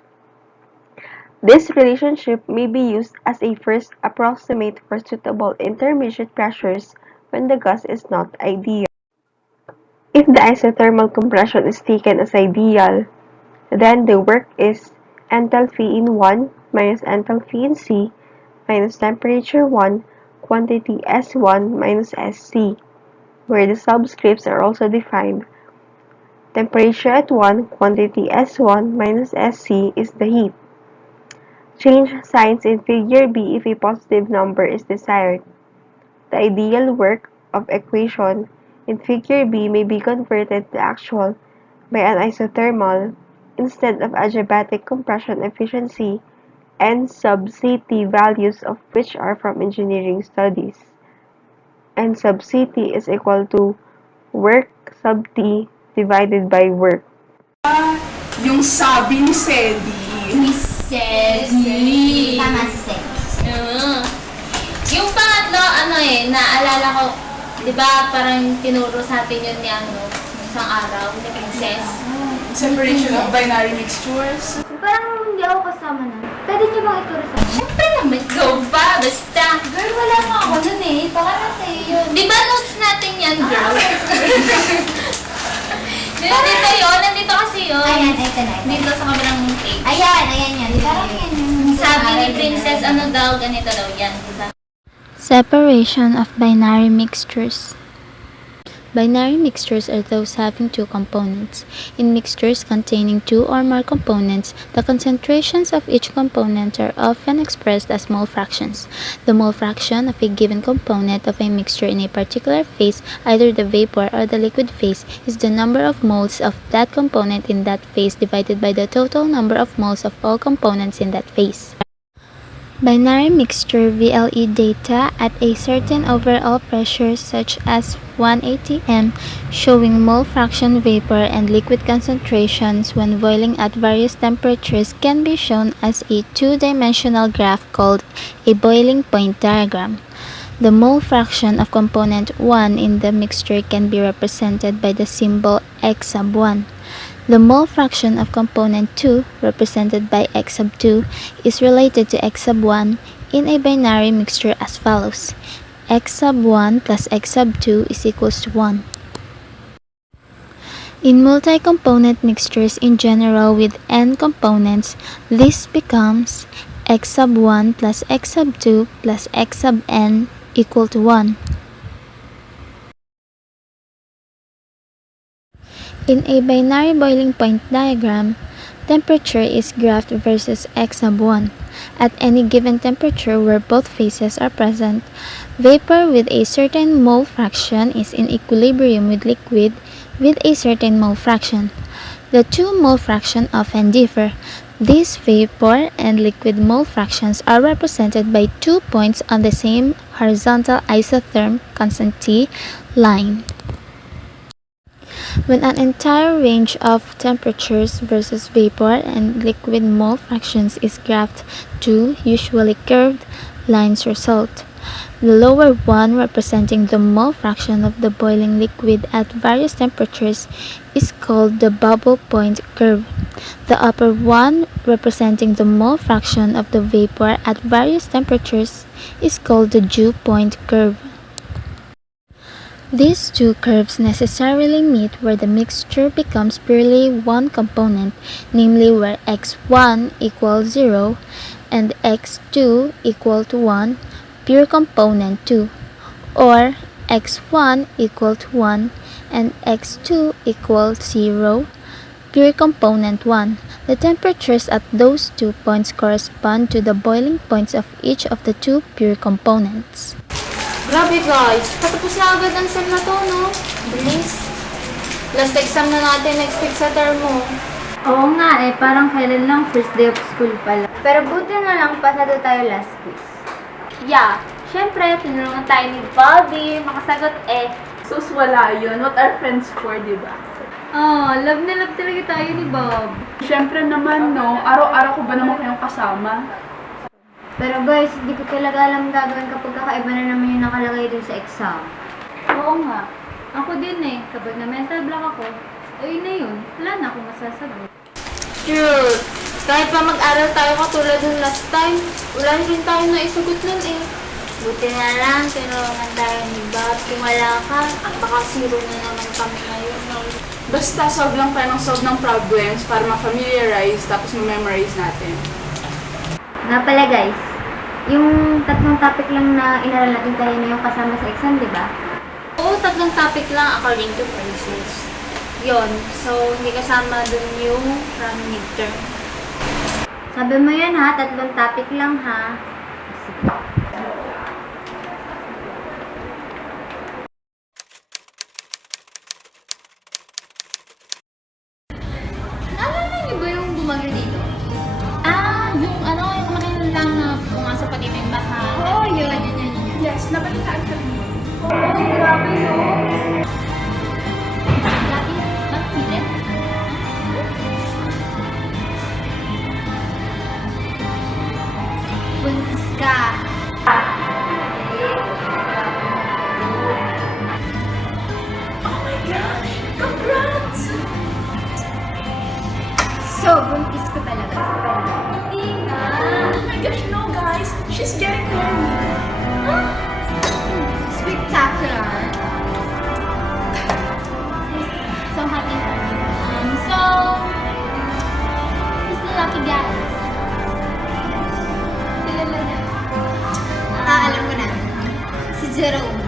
This relationship may be used as a first approximate for suitable intermediate pressures when the gas is not ideal. If the isothermal compression is taken as ideal, then the work is enthalpy in 1 minus enthalpy in C minus temperature 1 quantity S1 minus SC, where the subscripts are also defined. Temperature at 1 quantity S1 minus SC is the heat. Change signs in figure B if a positive number is desired. The ideal work of equation in figure B may be converted to actual by an isothermal instead of adiabatic compression efficiency N sub Ct, values of which are from engineering studies. N sub Ct is equal to work sub T divided by work. Yung sabi ni Sedi. Sedi. Tama si Sedi. Yung pangatlo, naalala ko, di ba parang tinuro sa atin yun ni isang araw, ni Princess. Separation of binary mixtures. Parang hindi ako kasama na. Pwede niyo bang ituro sa akin? Siyempre naman, go ba? Basta. Girl, wala nga ako nun eh. Baka na sa'yo yun. Di ba notes natin yan, girl? Nandito yun, nandito kasi yun. Ayan, ito na. Dito sa kabilang page. Ayan yan. Parang yan yung Sabi ni Princess, ganito daw yan, diba? Separation of binary mixtures. Binary mixtures are those having two components. In mixtures containing two or more components, the concentrations of each component are often expressed as mole fractions. The mole fraction of a given component of a mixture in a particular phase, either the vapor or the liquid phase, is the number of moles of that component in that phase divided by the total number of moles of all components in that phase. Binary mixture VLE data at a certain overall pressure such as 1 atm, showing mole fraction vapor and liquid concentrations when boiling at various temperatures, can be shown as a two-dimensional graph called a boiling point diagram. The mole fraction of component 1 in the mixture can be represented by the symbol X sub 1. The mole fraction of component 2, represented by X sub 2, is related to X sub 1 in a binary mixture as follows. X sub 1 plus X sub 2 is equals to 1. In multi-component mixtures in general with n components, this becomes X sub 1 plus X sub 2 plus X sub n equal to 1. In a binary boiling point diagram, temperature is graphed versus X sub 1. At any given temperature where both phases are present, vapor with a certain mole fraction is in equilibrium with liquid with a certain mole fraction. The two mole fractions often differ. These vapor and liquid mole fractions are represented by 2 points on the same horizontal isotherm constant T line. When an entire range of temperatures versus vapor and liquid mole fractions is graphed, two usually curved lines result. The lower one, representing the mole fraction of the boiling liquid at various temperatures, is called the bubble point curve. The upper one, representing the mole fraction of the vapor at various temperatures, is called the dew point curve. These two curves necessarily meet where the mixture becomes purely one component, namely where x1 equals 0 and x2 equal to 1, pure component 2, or x1 equal to 1 and x2 equals 0, pure component 1. The temperatures at those 2 points correspond to the boiling points of each of the two pure components. Grabe guys, patapos na agad ang sem na to, no? Bilis. Last exam na natin next week sa term mo. Oo nga parang kailan lang first day of school pala. Pero buti na lang pasado tayo last quiz. Yeah, syempre, tinulungan tayo ni Bobby, makasagot Sus, wala yun. What are friends for, diba? Love na love talaga tayo ni Bob. Siyempre naman, no? Araw-araw ko ba naman kayong kasama? Pero guys, hindi ko talaga alam gagawin kapag kakaiba na naman yung nakalagay dun sa exam. Oo nga. Ako din kapag na mental block ako, yun na yun. Wala na akong masasagot. True. Kahit pa mag-aral tayo katulad ng last time, wala rin tayo na isagot nun Buti na lang, tinulungan tayo ni Bob. Kung wala ka, baka zero na naman kami ngayon. Basta solve lang tayo ng solve ng problems para ma-familiarize tapos ma-memorize natin. Nga pala guys, yung 3 topic lang na inaral natin tayo na yung kasama sa exam, di ba? Oo, 3 topic lang according to Princess. Yon, so hindi kasama dun yung from midterm. Sabi mo yun ha, 3 topic lang ha. Sige. Naalala niyo ba yung bumagyo dito? Yung kumain lang na pumasok pa dito yung baha. Oh, yun. Yun. Yes, nabalitaan ka rin. Grabe yun. Bakit pilit? Buntis ka. Oh my gosh! Congrats! So, buntis ko talaga. Hindi na. Oh my gosh, no guys! She's getting married! Spectacular. So happy for you. So, who's the lucky guy? Kilala na. Alam ko na. Si Jerome.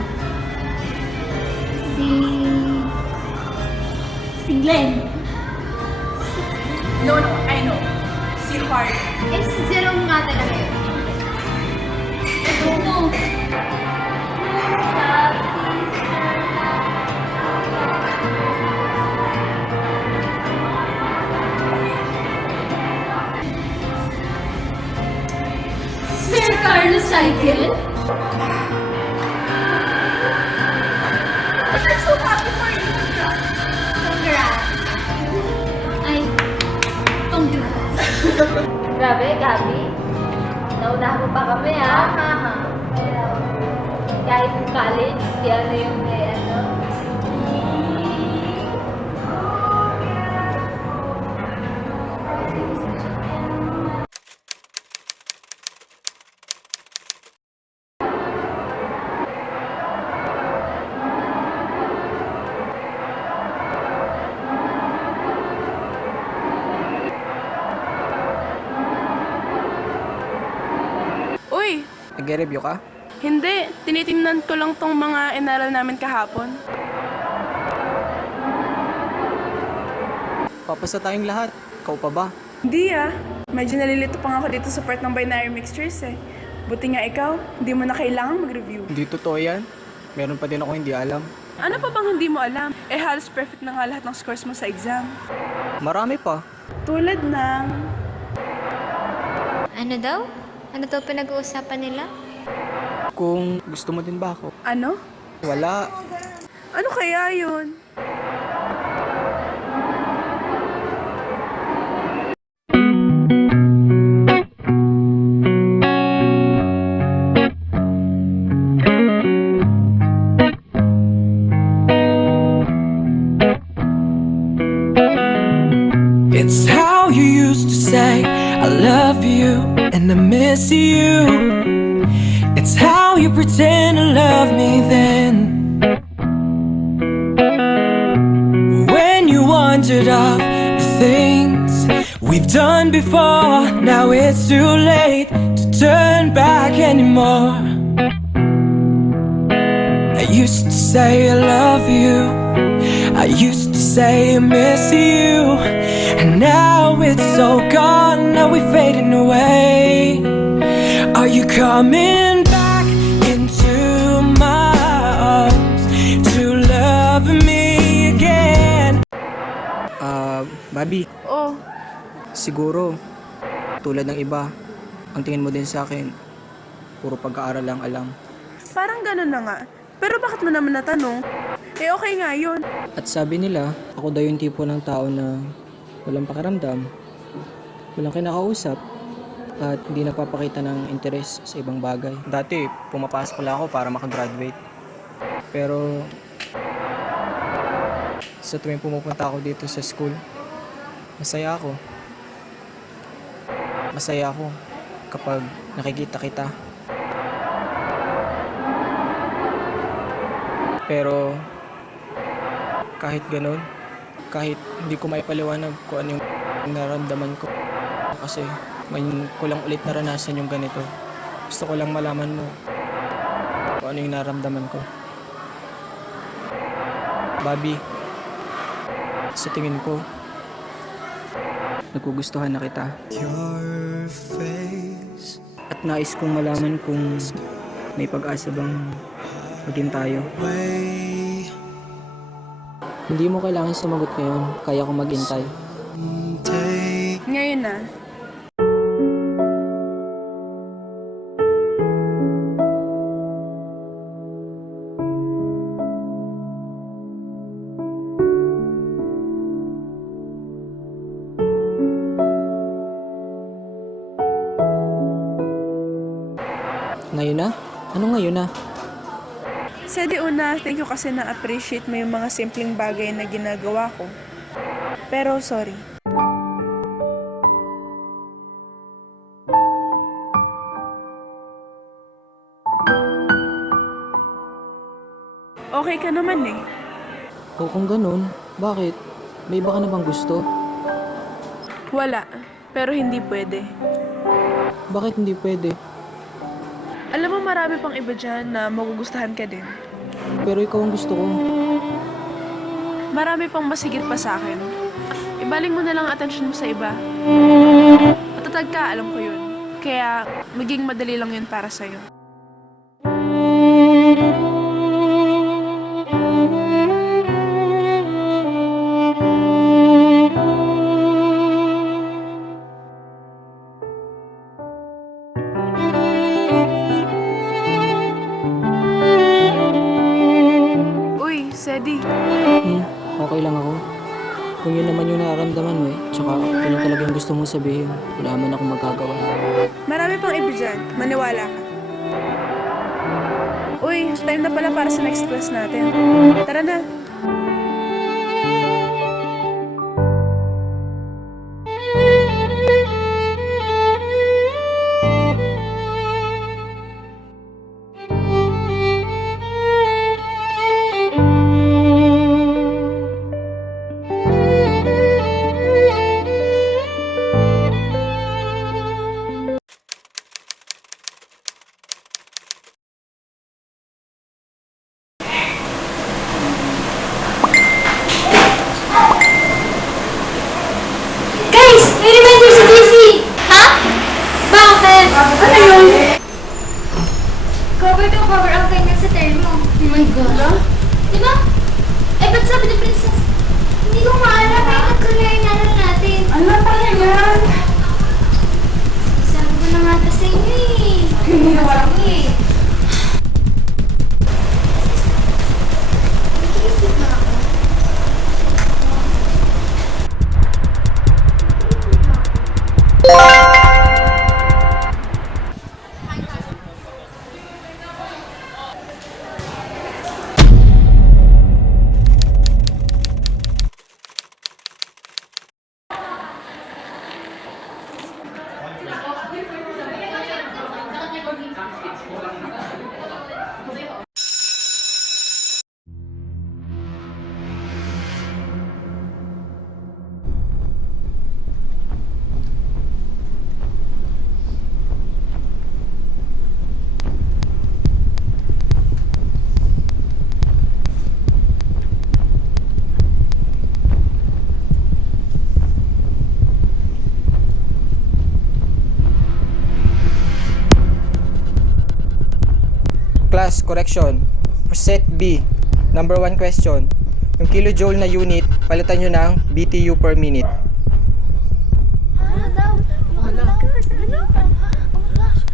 Si Glenn. No, I know. Si Hart. Si Jerome nga talaga yun. No. Sir Carlos Cycle? I'm so happy for you! Congrats. Ay, congrats. Grabe, Gabi. Naunahan mo pa kami, ha? Kahit yung college, si ano yung may ano. Uy! Nag-review ka? Hindi. Tinitingnan ko lang tong mga inaral namin kahapon. Papasa tayong lahat. Ikaw pa ba? Hindi ah. Medyo nalilito pa nga ako dito sa part ng binary mixtures eh. Buti nga ikaw, hindi mo na kailangang mag-review. Hindi totoo yan. Meron pa din ako hindi alam. Ano pa bang hindi mo alam? Eh halos perfect na nga lahat ng scores mo sa exam. Marami pa. Tulad ng... Ano daw? Ano daw pinag-uusapan nila? Kung gusto mo din ba ako? Ano? Wala. Ano kaya yun? It's how you used to say I love you and I miss you. It's how you pretend to love me then. When you wandered off the things we've done before, now it's too late to turn back anymore. I used to say I love you, I used to say I miss you, and now it's all gone, now we're fading away. Are you coming back into my arms to love me again? Bobby, Oh, siguro, tulad ng iba, ang tingin mo din sa akin, puro pag-aaral lang alam. parang ganun na nga. Pero bakit mo naman natanong? Eh okay nga yun. At sabi nila, ako daw yung tipo ng tao na walang pakiramdam, walang kinakausap, at hindi nagpapakita ng interes sa ibang bagay. Dati, pumapasok lang ako para makagraduate. Pero, sa tuwing pumupunta ako dito sa school, masaya ako. Masaya ako kapag nakikita kita. Pero kahit ganun, kahit hindi ko maipaliwanag kung ano yung nararamdaman ko, kasi ngayon ko lang ulit naranasan yung ganito. Gusto ko lang malaman mo kung ano yung nararamdaman ko. Bobby, sa tingin ko, nagugustuhan na kita. At nais kong malaman kung may pag-asa bang maging tayo. Hindi mo kailangan sumagot ngayon, kaya kong maghintay. Ngayon na. Ngayon na? Anong ngayon na? Sedi una, thank you kasi na-appreciate mo yung mga simpleng bagay na ginagawa ko. Pero sorry. Okay ka naman eh. O kung ganun, bakit? May iba ka na bang gusto? Wala, pero hindi pwede. Bakit hindi pwede? Alam mo marami pang iba dyan na magugustuhan ka din. Pero ikaw ang gusto ko. Marami pang masigit pa sa akin. Ibaling mo na lang atensyon mo sa iba. Matatag ka, alam ko yun. Kaya maging madali lang yun para sa'yo. Uy, Sedi. Okay lang ako. Kung yun naman yung nararamdaman mo tsaka kung yun talaga yung gusto mong sabihin, wala man akong magagawa. Marami pang iba dyan. Maniwala ka. Uy, time na pala para sa next class natin. Tara na. Guys! May reminder si JC! Ha? Bakit? Ano yun? Cover to cover ang ganyan sa termo. Oh my God. Diba? Eh, ba't sabi ni Princess? Hindi ko maalam eh. Nag-clear na lang natin. Ano pa yan? Sabi ko na nga ito sa inyo eh. Hindi wala. Nag-iisip na ako. Class, correction. Set B, number 1 question. Yung kilojoule na unit, palitan nyo ng BTU per minute. Ano daw? Ano? Ano? Oh my gosh.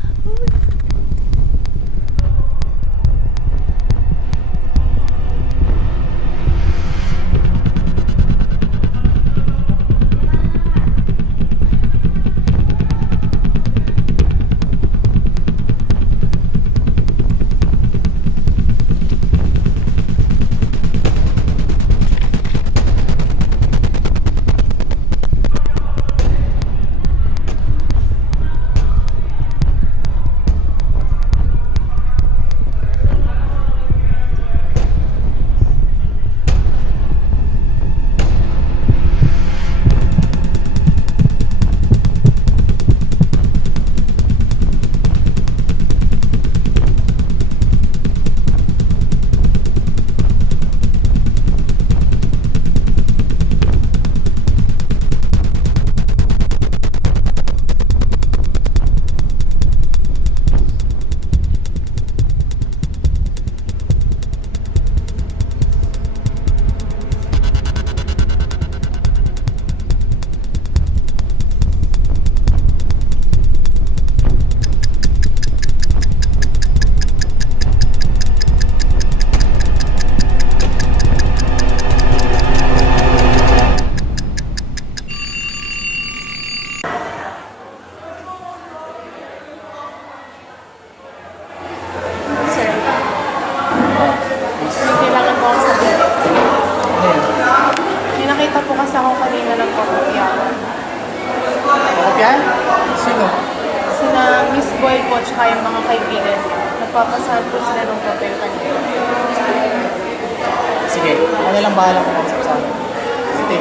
yan? Sino? Sina Miss Boy po tsaka yung mga kaibigan niya. Nagpapasahan po sila ng papel kanina. Sige, ako na lang bahala kung magsap sa akin. Sige.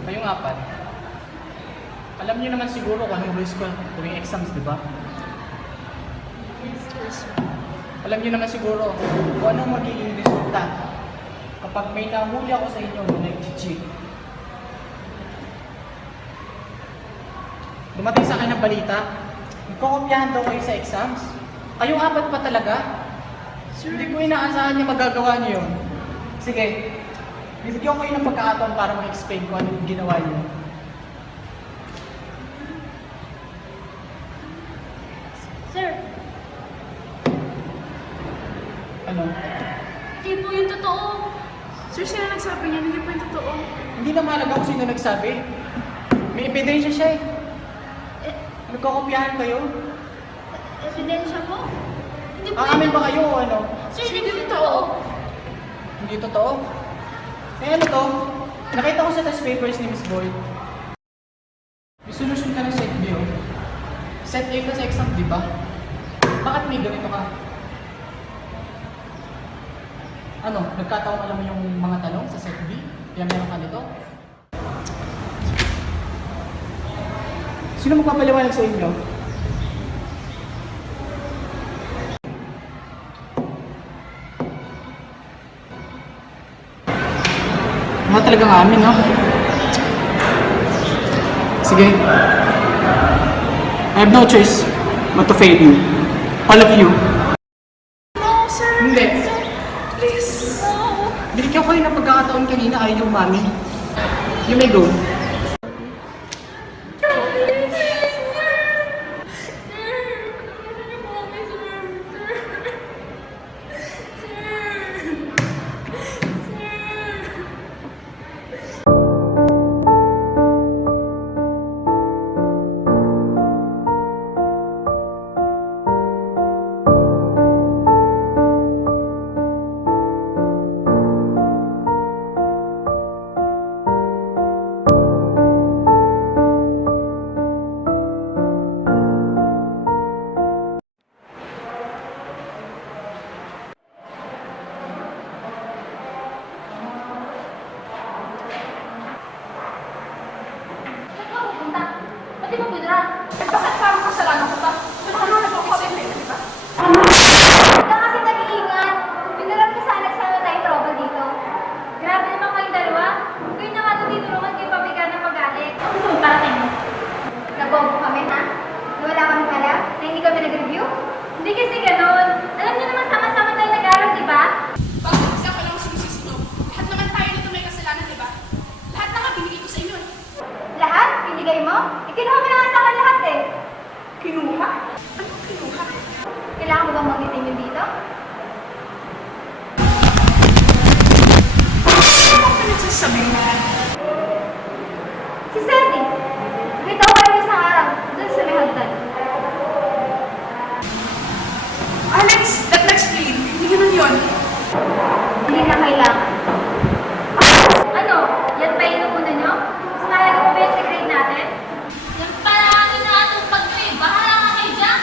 Kayong apat, alam niyo naman siguro kung anong rules ko tuwing exams, di ba? Alam niyo naman siguro kung anong magiging resulta kapag may nahuli ako sa inyo na nag-cheat. Dumating sa akin ng balita, magkokopyahan daw kayo sa exams. Kayong apat pa talaga? Hindi ko inaasahan niyo magagawa niyo yun. Sige, bibigyan ko kayo ng pagkakataon para mag-explain kung ano yung ginawa niyo. Sir, Ano? di po yung totoo. Sir, sino nagsabi niya? Hindi po yung totoo. Hindi na mahalaga kung sino nagsabi. May ebidensya siya eh. Nagkokopyahan kayo? Ebidensya po? Hindi po Aamin ba kayo o ano? Sir, hindi po totoo. Hindi totoo? Eh ano to? Nakita ko sa test papers ni Miss Boyd. May solusyon ka ng set B oh. Set A ka sa exam, di ba? Bakit may ganito ka? Ano, nagkataong alam mo yung mga tanong sa set B? Kaya meron ka nito? Sino magpapaliwanag sa inyo? Mga talagang amin, no? Sige. I have no choice but to fail you. All of you. No, sir. Hindi. Sir, please. No. Binigyan ko kayo ng pagkakataon kanina, ayaw yung mami. You may go. Ba't di mo pwedra? Bakit parang kasalanan ko ba? Baka naman ako kasi, di ba? Huwag ka kasi nag-iingat. Pinarap ka sana sa tayong trouble dito. Grabe naman kayong dalawa. Kayo na nga ito tinulungan kayo pabigan ng pag-alik. Ang gusto mong parating mo? Nabobo kami, ha? Wala kami pala? Na hindi kami nag-review? Hindi kasi ganun. Alam niyo naman sama-sama tayo nag-aaral, di ba? Bakit kasi ako lang sinisisi nyo? Lahat naman tayo dito may kasalanan, di ba? Lahat na nga binigay ko sa inyo. Lahat? Pinigay mo? Ikinuha mo na nga sa akin lahat eh. Kinuha? Anong kinuha? Kailangan mo bang mag-itim yun dito? Ano ang pinagsasabi mo? Si Sandy. Nakita ko kayo isang araw. Doon sa may hagdan. Alex, that explain. Hindi ganun yun. Hindi na kailangan. Ano? Yan pa inuuna nyo? Mas mahalaga pa ba yung sa grade natin? Yan pala ang inaatupag nyo eh. Bahala ka kayo dyan.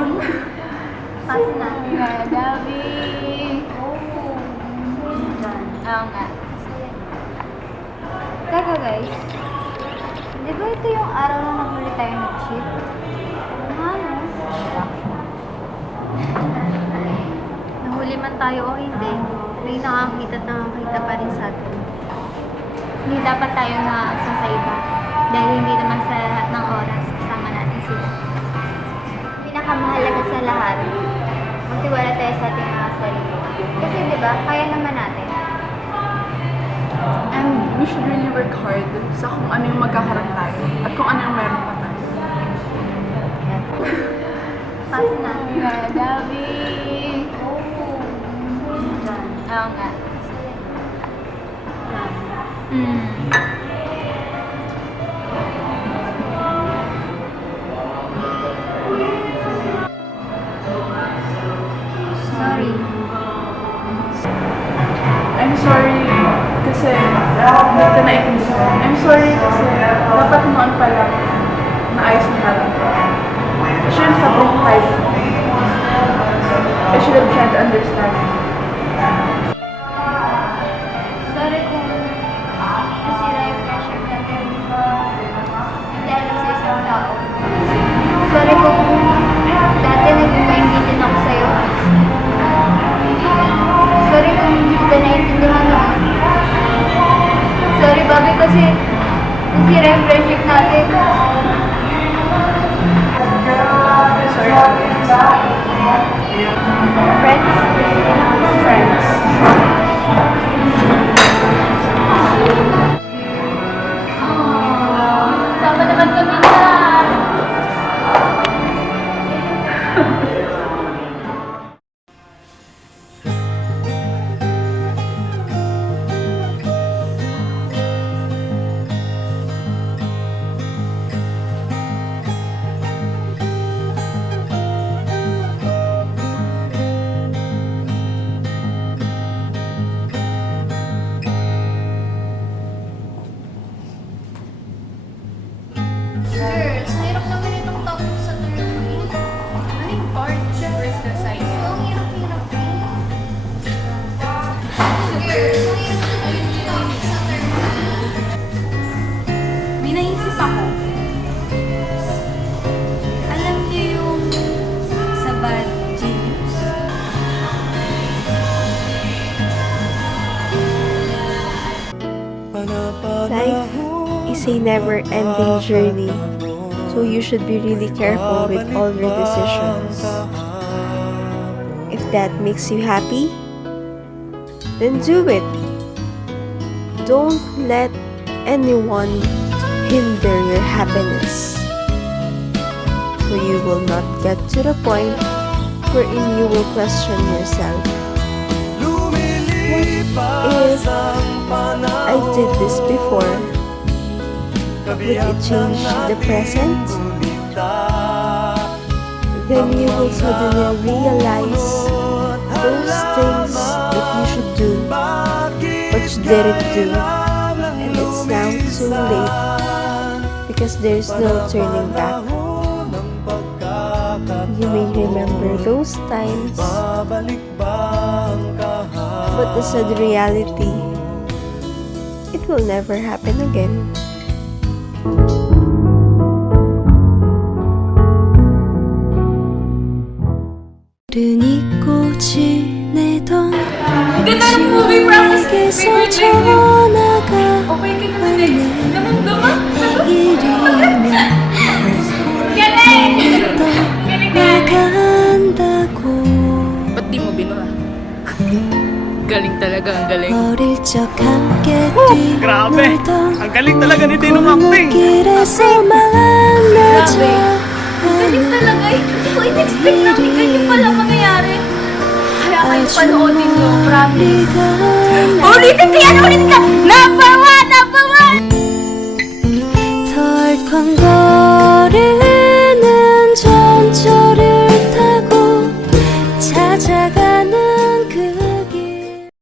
taon. Kasi na. Kaya, Gabi. Oo nga. Teka guys. Di ba ito yung araw na naghuli tayo nag-cheat? Ano? Nahuli man tayo o hindi, may nakakita at nakakita pa rin sa atin. Hindi dapat tayo naaksa sa iba. Dahil hindi naman sa lahat ng oras kasama natin sila. Pinakamahalaga sa lahat, magtiwala tayo sa ating mga sarili. Kasi di ba, kaya naman natin. And we should really work hard sa kung ano yung magkakaroon tayo at kung ano yung meron pa tayo. Kasi na. Kaya, Gabi. Oo nga. Sorry. I'm sorry kasi hindi ko naiintindihan. I'm sorry kasi dapat noon pa lang naayos na natin. I shouldn't have been prideful. I should have tried to understand. Sorry kung nasira yung pressure natin. Dahil sa isang tao. Sorry kung dati naging maintindihan ako sa'yo. Sorry kung hindi kita naiintindihan ako. Sorry, Bobby, kasi nasira yung friendship natin. Sorry. Friends? Friends. Sama naman kami na. Girls, hirap naman itong topic sa term E. Ano yung part? Reverse the cycle. Ang hirap-hirap eh. Girls, ang hirap naman yung topic sa term E. May naisip ako. Alam niyo yung sa Bad Genius? Life is a never-ending journey, so you should be really careful with all your decisions. If that makes you happy, then do it. Don't let anyone hinder your happiness, so you will not get to the point wherein you will question yourself. What if I did this before? Would it change the present? Then you will suddenly realize those things that you should do, but you didn't do, and it's now too late because there's no turning back. You may remember those times, but the sad reality, it will never happen again. Ganda ng movie, promise! Favorite movie! Okay ka naman eh. Damang-dama! Galing! Galing na! Ba't di mo binuha? Galing talaga, ang galing. Grabe! Ang galing talaga ni Tinong acting! Grabe! Ang galing talaga eh! Hindi ko in-expect na may ganyan pala mangyayari. Kaya kayo panoodin nyo, promise. Ulitin kaya na ulit ka! Napa!